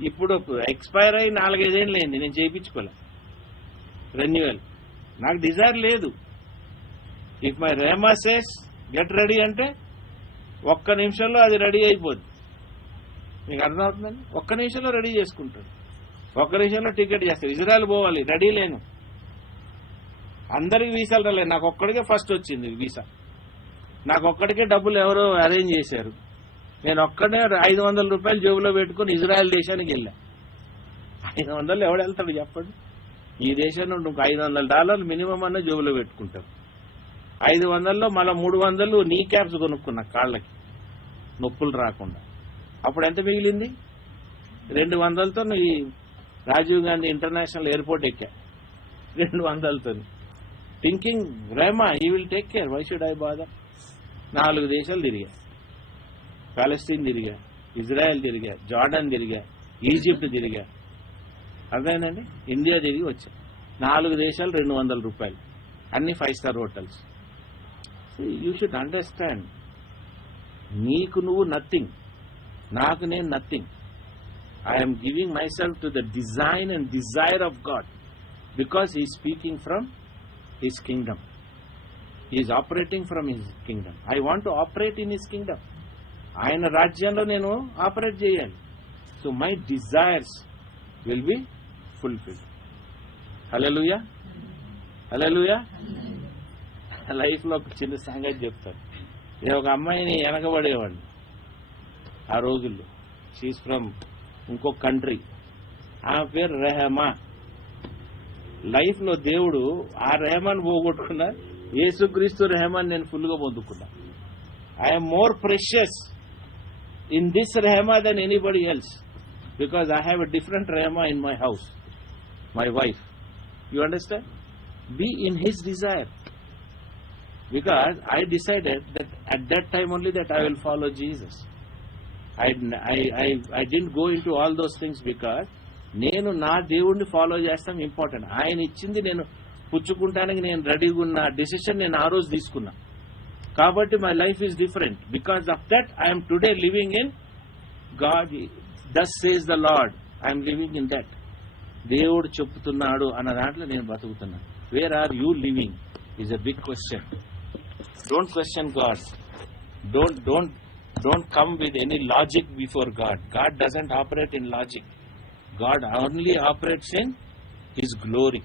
ఇప్పుడు ఎక్స్పైర్ అయ్యి 4-5 ఏళ్ళు అయింది, నేను చేయించుకోలే రెన్యువల్. నాకు డిజైర్ లేదు. If my rhema says get ready అంటే ఒక్క నిమిషంలో అది రెడీ అయిపోద్ది. మీకు అర్థమవుతుందండి? ఒక్క నిమిషంలో రెడీ చేసుకుంటాడు. ఒక్క నిమిషంలో టికెట్ చేస్తారు. ఇజ్రాయెల్ పోవాలి, రెడీ లేను. అందరికి వీసాలు రాలేదు, నాకు ఒక్కడికే ఫస్ట్ వచ్చింది వీసా. నాకు ఒక్కడికే డబ్బులు ఎవరో అరేంజ్ చేశారు. నేను ఒక్కడే 500 రూపాయలు జేబులో పెట్టుకుని ఇజ్రాయెల్ దేశానికి వెళ్ళా. 500 ఎవడు వెళ్తాడు చెప్పండి? ఈ దేశం నుండి ఇంకో $500 మినిమం అన్న జేబులో పెట్టుకుంటారు. 500లో మళ్ళీ 300 నీ క్యాప్స్ కొనుక్కున్నా కాళ్ళకి నొప్పులు రాకుండా. అప్పుడు ఎంత మిగిలింది? 200తో ఈ రాజీవ్ గాంధీ ఇంటర్నేషనల్ ఎయిర్పోర్ట్ ఎక్కా 200తో. థింకింగ్ రేమా ఈ will take care, why should I bother. 4 దేశాలు తిరిగా. పాలస్తీన్ తిరిగా, ఇజ్రాయెల్ తిరిగా, జార్డన్ తిరిగా, ఈజిప్ట్ తిరిగా. అర్థమైందండి? ఇండియా తిరిగి వచ్చా. 4 దేశాలు 200 రూపాయలు, అన్ని 5-star hotels. You should understand, నీకు నువ్వు నథింగ్, నాకు నేను nothing. I'm giving my self to the design and desire of God because he speaking from his Kingdom. He is operating from his kingdom. I want to operate in his kingdom. ఆయన రాజ్యంలో నేను operate చేయాలి. So my desires will be fulfilled. Hallelujah, hallelujah. Life లో ఒక చిన్న సంగతి చెప్తాను. నేను ఒక అమ్మాయిని వెనకబడేవాడిని ఆ రోజుల్లో. షీఈస్ ఫ్రమ్ ఇంకో కంట్రీ. ఆమె పేరు రెహమా. లైఫ్ లో దేవుడు ఆ రెహమాన్ పోగొట్టుకున్నా, యేసుక్రీస్తు రెహమాన్ నేను ఫుల్గా పొందుకున్నా. I'm more precious in this rhema then anybody else because I have a different rhema in my house, my wife. You understand? Be in his desire because I decided that at that time only that I will follow Jesus. I didn't go into all those things because నేను నా దేవుడిని follow చేస్తాం important. ఆయన ఇచ్చింది నేను పుచ్చుకుంటానికి నేను రెడీగా ఉన్న డెసిషన్ నేను ఆ రోజు తీసుకున్నా. కాబట్టి my life is different. Because of that I'm today living in God thus says the lord. I'm living in that. దేవుడు చెప్తున్నాడు అన్న దాంట్లో నేను బతుకుతున్నాను. Where are you living is a big question. Don't question God. Don't come with any logic before God. God doesn't operate in logic. God only operates in His glory.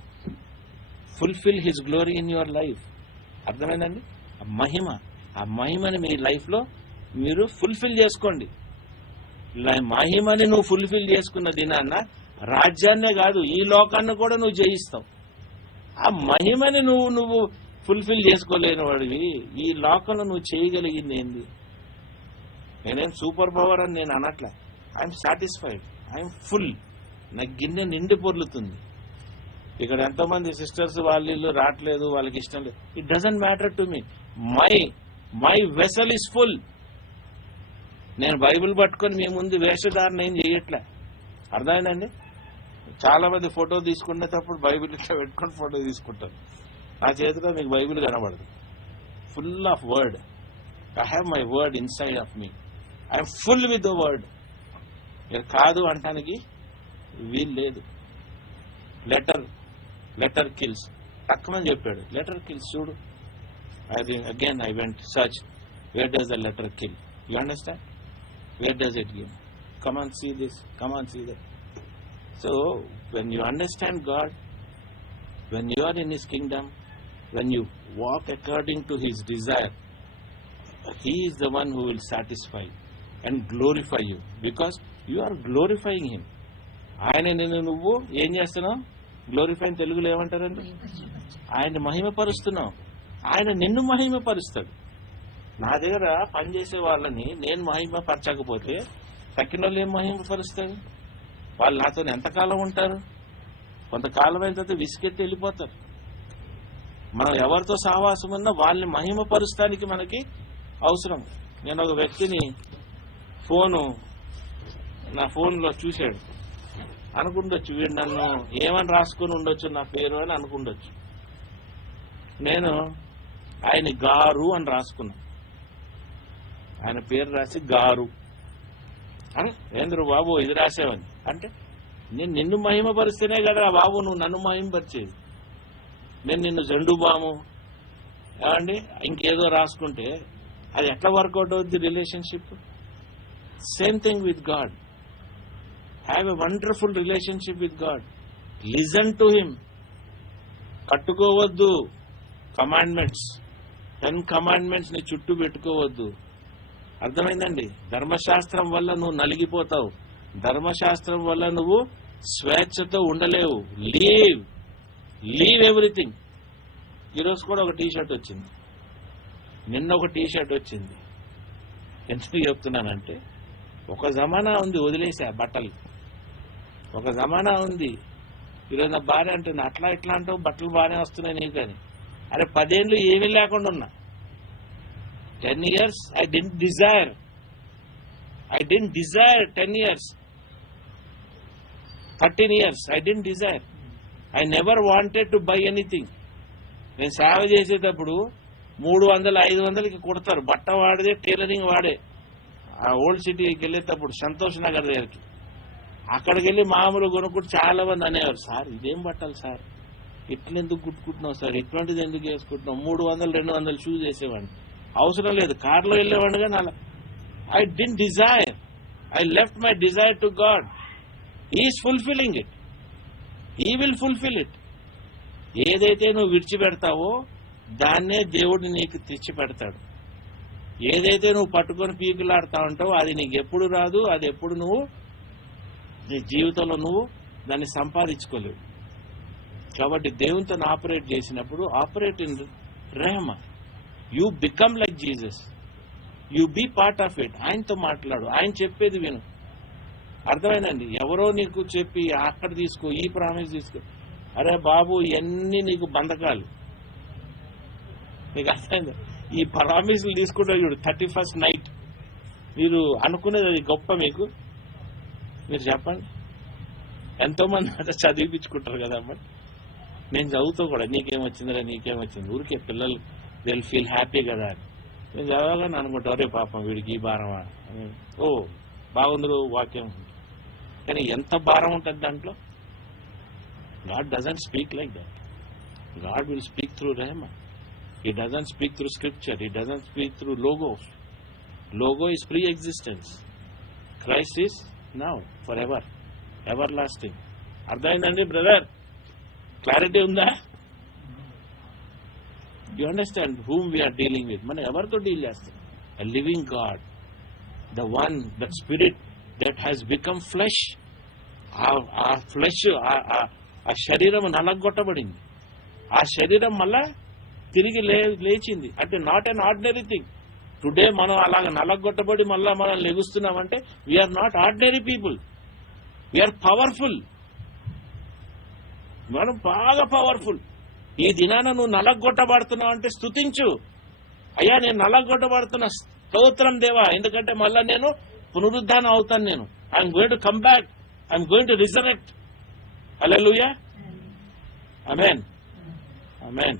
Fulfill His glory in your life. అర్థమైందండి? ఆ మహిమని మీ లైఫ్లో మీరు fulfil చేసుకోండి. మహిమని నువ్వు fulfil చేసుకున్న దినాన్న రాజ్యాన్నే కాదు ఈ లోకాన్ని కూడా నువ్వు జయిస్తావు. ఆ మహిమని నువ్వు ఫుల్ఫిల్ చేసుకోలేని వాడివి ఈ లోకంలో నువ్వు చేయగలిగింది ఏంది? నేనేం సూపర్ పవర్ అని నేను అనట్లే. I'm satisfied, I'm full. నా గిన్నె నిండి పొర్లుతుంది. ఇక్కడ ఎంతోమంది సిస్టర్స్ వాళ్ళు రావట్లేదు, వాళ్ళకి ఇష్టం లేదు. It doesn't matter to me. My vessel is full. నేను బైబిల్ పట్టుకొని మీ ముందు వేషధారణ ఏం చేయట్లే. అర్థమైందండి? చాలా మంది ఫోటో తీసుకునేటప్పుడు బైబిల్ ఇట్లా పెట్టుకొని ఫోటో తీసుకుంటారు. నా చేతిలో మీకు బైబిల్ కనబడదు. Full of word. I have my word inside of me. I'm full with the word. మీరు కాదు అంటానికి వీలు లేదు. లెటర్ కిల్స్ తక్కువని చెప్పాడు. లెటర్ కిల్స్ చూడు. Again I went search, where does the letter kill? You understand? Where does it give? Come and see this, come and see that. So, when you understand God, when you are in His kingdom, when you walk according to His desire, He is the one who will satisfy and glorify you, because you are glorifying Him. ఆయన నిన్ను నువ్వు ఏం చేస్తున్నావు? Glorify అని తెలుగులో ఏమంటారండి? ఆయన మహిమపరుస్తున్నావు. ఆయన నిన్ను మహిమపరుస్తాడు. నా దగ్గర పనిచేసే వాళ్ళని నేను మహిమపరచకపోతే తక్కిన వాళ్ళు ఏం మహిమపరుస్తారు? వాళ్ళు నాతో ఎంతకాలం ఉంటారు? కొంతకాలం అయిన తర్వాత విసిగెత్తి వెళ్ళిపోతారు. మనం ఎవరితో సహవాసం ఉన్నా వాళ్ళని మహిమపరుస్తానికి మనకి అవసరం. నేను ఒక వ్యక్తిని నా ఫోన్లో చూశాడు. అనుకుండొచ్చు వీడు నన్ను ఏమని రాసుకొని ఉండొచ్చు నా పేరు అని అనుకుండొచ్చు. నేను ఆయన గారు అని రాసుకున్నా. ఆయన పేరు రాసి గారు అని, ఏంద్రు బాబు ఇది రాసావని అంటే, నేను నిన్ను మహిమపరిస్తేనే కదా బాబు నువ్వు నన్ను మహిమపరిచేది. నేను నిన్ను జండు బాము ఏమండి ఇంకేదో రాసుకుంటే అది ఎట్లా వర్కౌట్ అవుద్ది relationship? Same thing with God. Have a wonderful relationship with God. Listen to him. కట్టుకోవద్దు కమాండ్మెంట్స్. 10 కమాండ్మెంట్స్ ని చుట్టూ పెట్టుకోవద్దు. అర్థమైందండి? ధర్మశాస్త్రం వల్ల నువ్వు నలిగిపోతావు. ధర్మశాస్త్రం వల్ల నువ్వు స్వేచ్ఛతో ఉండలేవు. Leave everything. ఈరోజు కూడా ఒక టీషర్ట్ వచ్చింది, నిన్న ఒక టీషర్ట్ వచ్చింది. ఎందుకు చెప్తున్నానంటే, ఒక జమానా ఉంది వదిలేసా బట్టలు. ఒక జమానా ఉంది. ఈరోజు నా భార్య అంటుంది అట్లా ఇట్లా అంటావు, బట్టలు బాగానే వస్తున్నాయి నీకు అని. అరే 10 ఏళ్ళు ఏమీ లేకుండా ఉన్నా. 10 years I didn't desire 10 years. 13 years I didn't desire. I never wanted to buy anything. నేను సేవ చేసేటప్పుడు 300-500కి కొడతారు. బట్ట వాడిదే, టైలరింగ్ వాడే. ఆ ఓల్డ్ సిటీకి వెళ్ళేటప్పుడు సంతోష్ నగర్ దగ్గరికి, అక్కడికి వెళ్ళి మామూలు కొనుక్కుంటూ చాలా మంది అనేవారు, సార్ ఇదేం బట్టలు సార్, ఇట్లా ఎందుకు కుట్టుకుంటున్నావు సార్, ఇటువంటిది ఎందుకు వేసుకుంటున్నావు? 300-200 షూస్ వేసేవాడిని. అవసరం లేదు, కార్లో వెళ్ళేవాడిని. కానీ I didn't desire. I left my desire to God. He is fulfilling it. He will fulfil it. ఏదైతే నువ్వు విడిచిపెడతావో దాన్నే దేవుడు నీకు తెచ్చి పెడతాడు. ఏదైతే నువ్వు పట్టుకొని పీకులాడుతా ఉంటావో అది నీకు ఎప్పుడు రాదు. అది ఎప్పుడు నువ్వు నీ జీవితంలో నువ్వు దాన్ని సంపాదించుకోలేవు. కాబట్టి దేవునితో ఆపరేట్ చేసినప్పుడు operate in rhema. You become like Jesus. You be part of it. ఆయనతో మాట్లాడు, ఆయన చెప్పేది విను. అర్థమైందండి? ఎవరో నీకు చెప్పి అక్కడ తీసుకో, ఈ ప్రామిస్ తీసుకో, అరే బాబు ఇవన్నీ నీకు బంధకాలు. నీకు అర్థమైందా? ఈ ప్రామిస్లు తీసుకుంటే చూడు, 31st నైట్ మీరు అనుకునేది అది గొప్ప. మీకు మీరు చెప్పండి, ఎంతో మంది అంటే చదివిపించుకుంటారు కదా అమ్మ. నేను చదువుతూ కూడా నీకేమొచ్చిందిరా నీకేమొచ్చింది, ఊరికే పిల్లలు దే విల్ ఫీల్ హ్యాపీ కదా అని నేను చదవాలని అనుకుంటా. అరే పాపం వీడికి ఈ భారమా, ఓ బాగుంది వాక్యం. కానీ ఎంత భారం ఉంటుంది దాంట్లో? God doesn't speak like that. God will speak through Rehema. He doesn't speak through scripture. He doesn't speak through logos. Logo is pre-existence. Christ is now, forever, everlasting. అర్థమైందండి బ్రదర్? క్లారిటీ ఉందా? You understand whom we are dealing with? మనం ఎవరితో deal చేస్తాం? A living God. The one, that spirit that has become flesh. ఆ flesh, ఆ శరీరం నలగొట్టబడింది. ఆ శరీరం మళ్ళా తిరిగి లేచింది. అంటే not an ordinary thing. Today మనం అలాగ నలగొట్టబడి మళ్ళా మనం లెగుస్తున్నామంటే we are not ordinary people. We are powerful. మనం బాగా పవర్ఫుల్. ఈ దినాన నువ్వు నలగొట్టబడుతున్నావు అంటే స్తుతించు. అయ్యా నేను నలగొట్టబడుతున్నా, స్తోత్రం దేవా, ఎందుకంటే మళ్ళా నేను పునరుద్ధానం అవుతాను. నేను I'm going to come back I'm going to resurrect. హల్లెలూయా. ఆమేన్. ఆమేన్.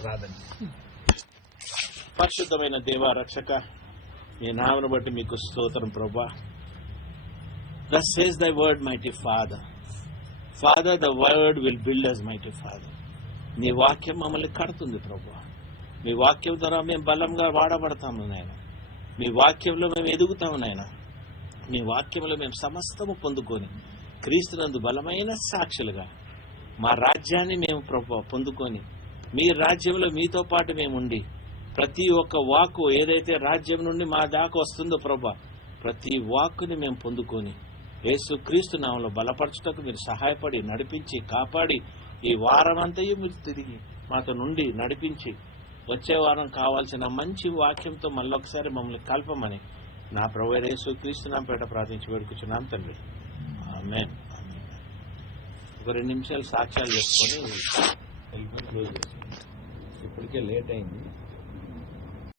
ప్రార్థన. పరిశుద్ధమైన దేవ రక్షక, మీ నామను బట్టి మీకు స్తోత్రం ప్రభువా. Thus says thy word, mighty Father. Father, the word will build us, mighty Father. నీ వాక్యం మమ్మల్ని కడుతుంది ప్రభువా. మీ వాక్యం ద్వారా మేము బలంగా వాడబడతాము నాయన. మీ వాక్యంలో మేము ఎదుగుతాము నాయన. మీ వాక్యంలో మేము సమస్తము పొందుకొని క్రీస్తునందు బలమైన సాక్షులుగా మా రాజ్యాన్ని మేము ప్రభువా పొందుకొని మీ రాజ్యంలో మీతో పాటు మేము ఉండి ప్రతి ఒక్క వాక్కు ఏదైతే రాజ్యం నుండి మా దాకా వస్తుందో ప్రభువా, ప్రతి వాక్కుని మేము పొందుకొని యేసు క్రీస్తు నామములో బలపరచుటకు మీరు సహాయపడి నడిపించి కాపాడి ఈ వారం అంతయు మీరు తిరిగి మాతో నుండి నడిపించి వచ్చే వారం కావాల్సిన మంచి వాక్యంతో మళ్ళొకసారి మమ్మల్ని కల్పమని నా ప్రభువైన యేసు క్రీస్తు నామమున పేట ప్రార్థించి వేడుకుచున్నాం తండ్రి. ఆమేన్. ఒక 2 నిమిషాలు సాక్ష్యాలు చెప్పుకొని క్లోజ్ చేస్తాం. ఇప్పటికే లేట్ అయింది.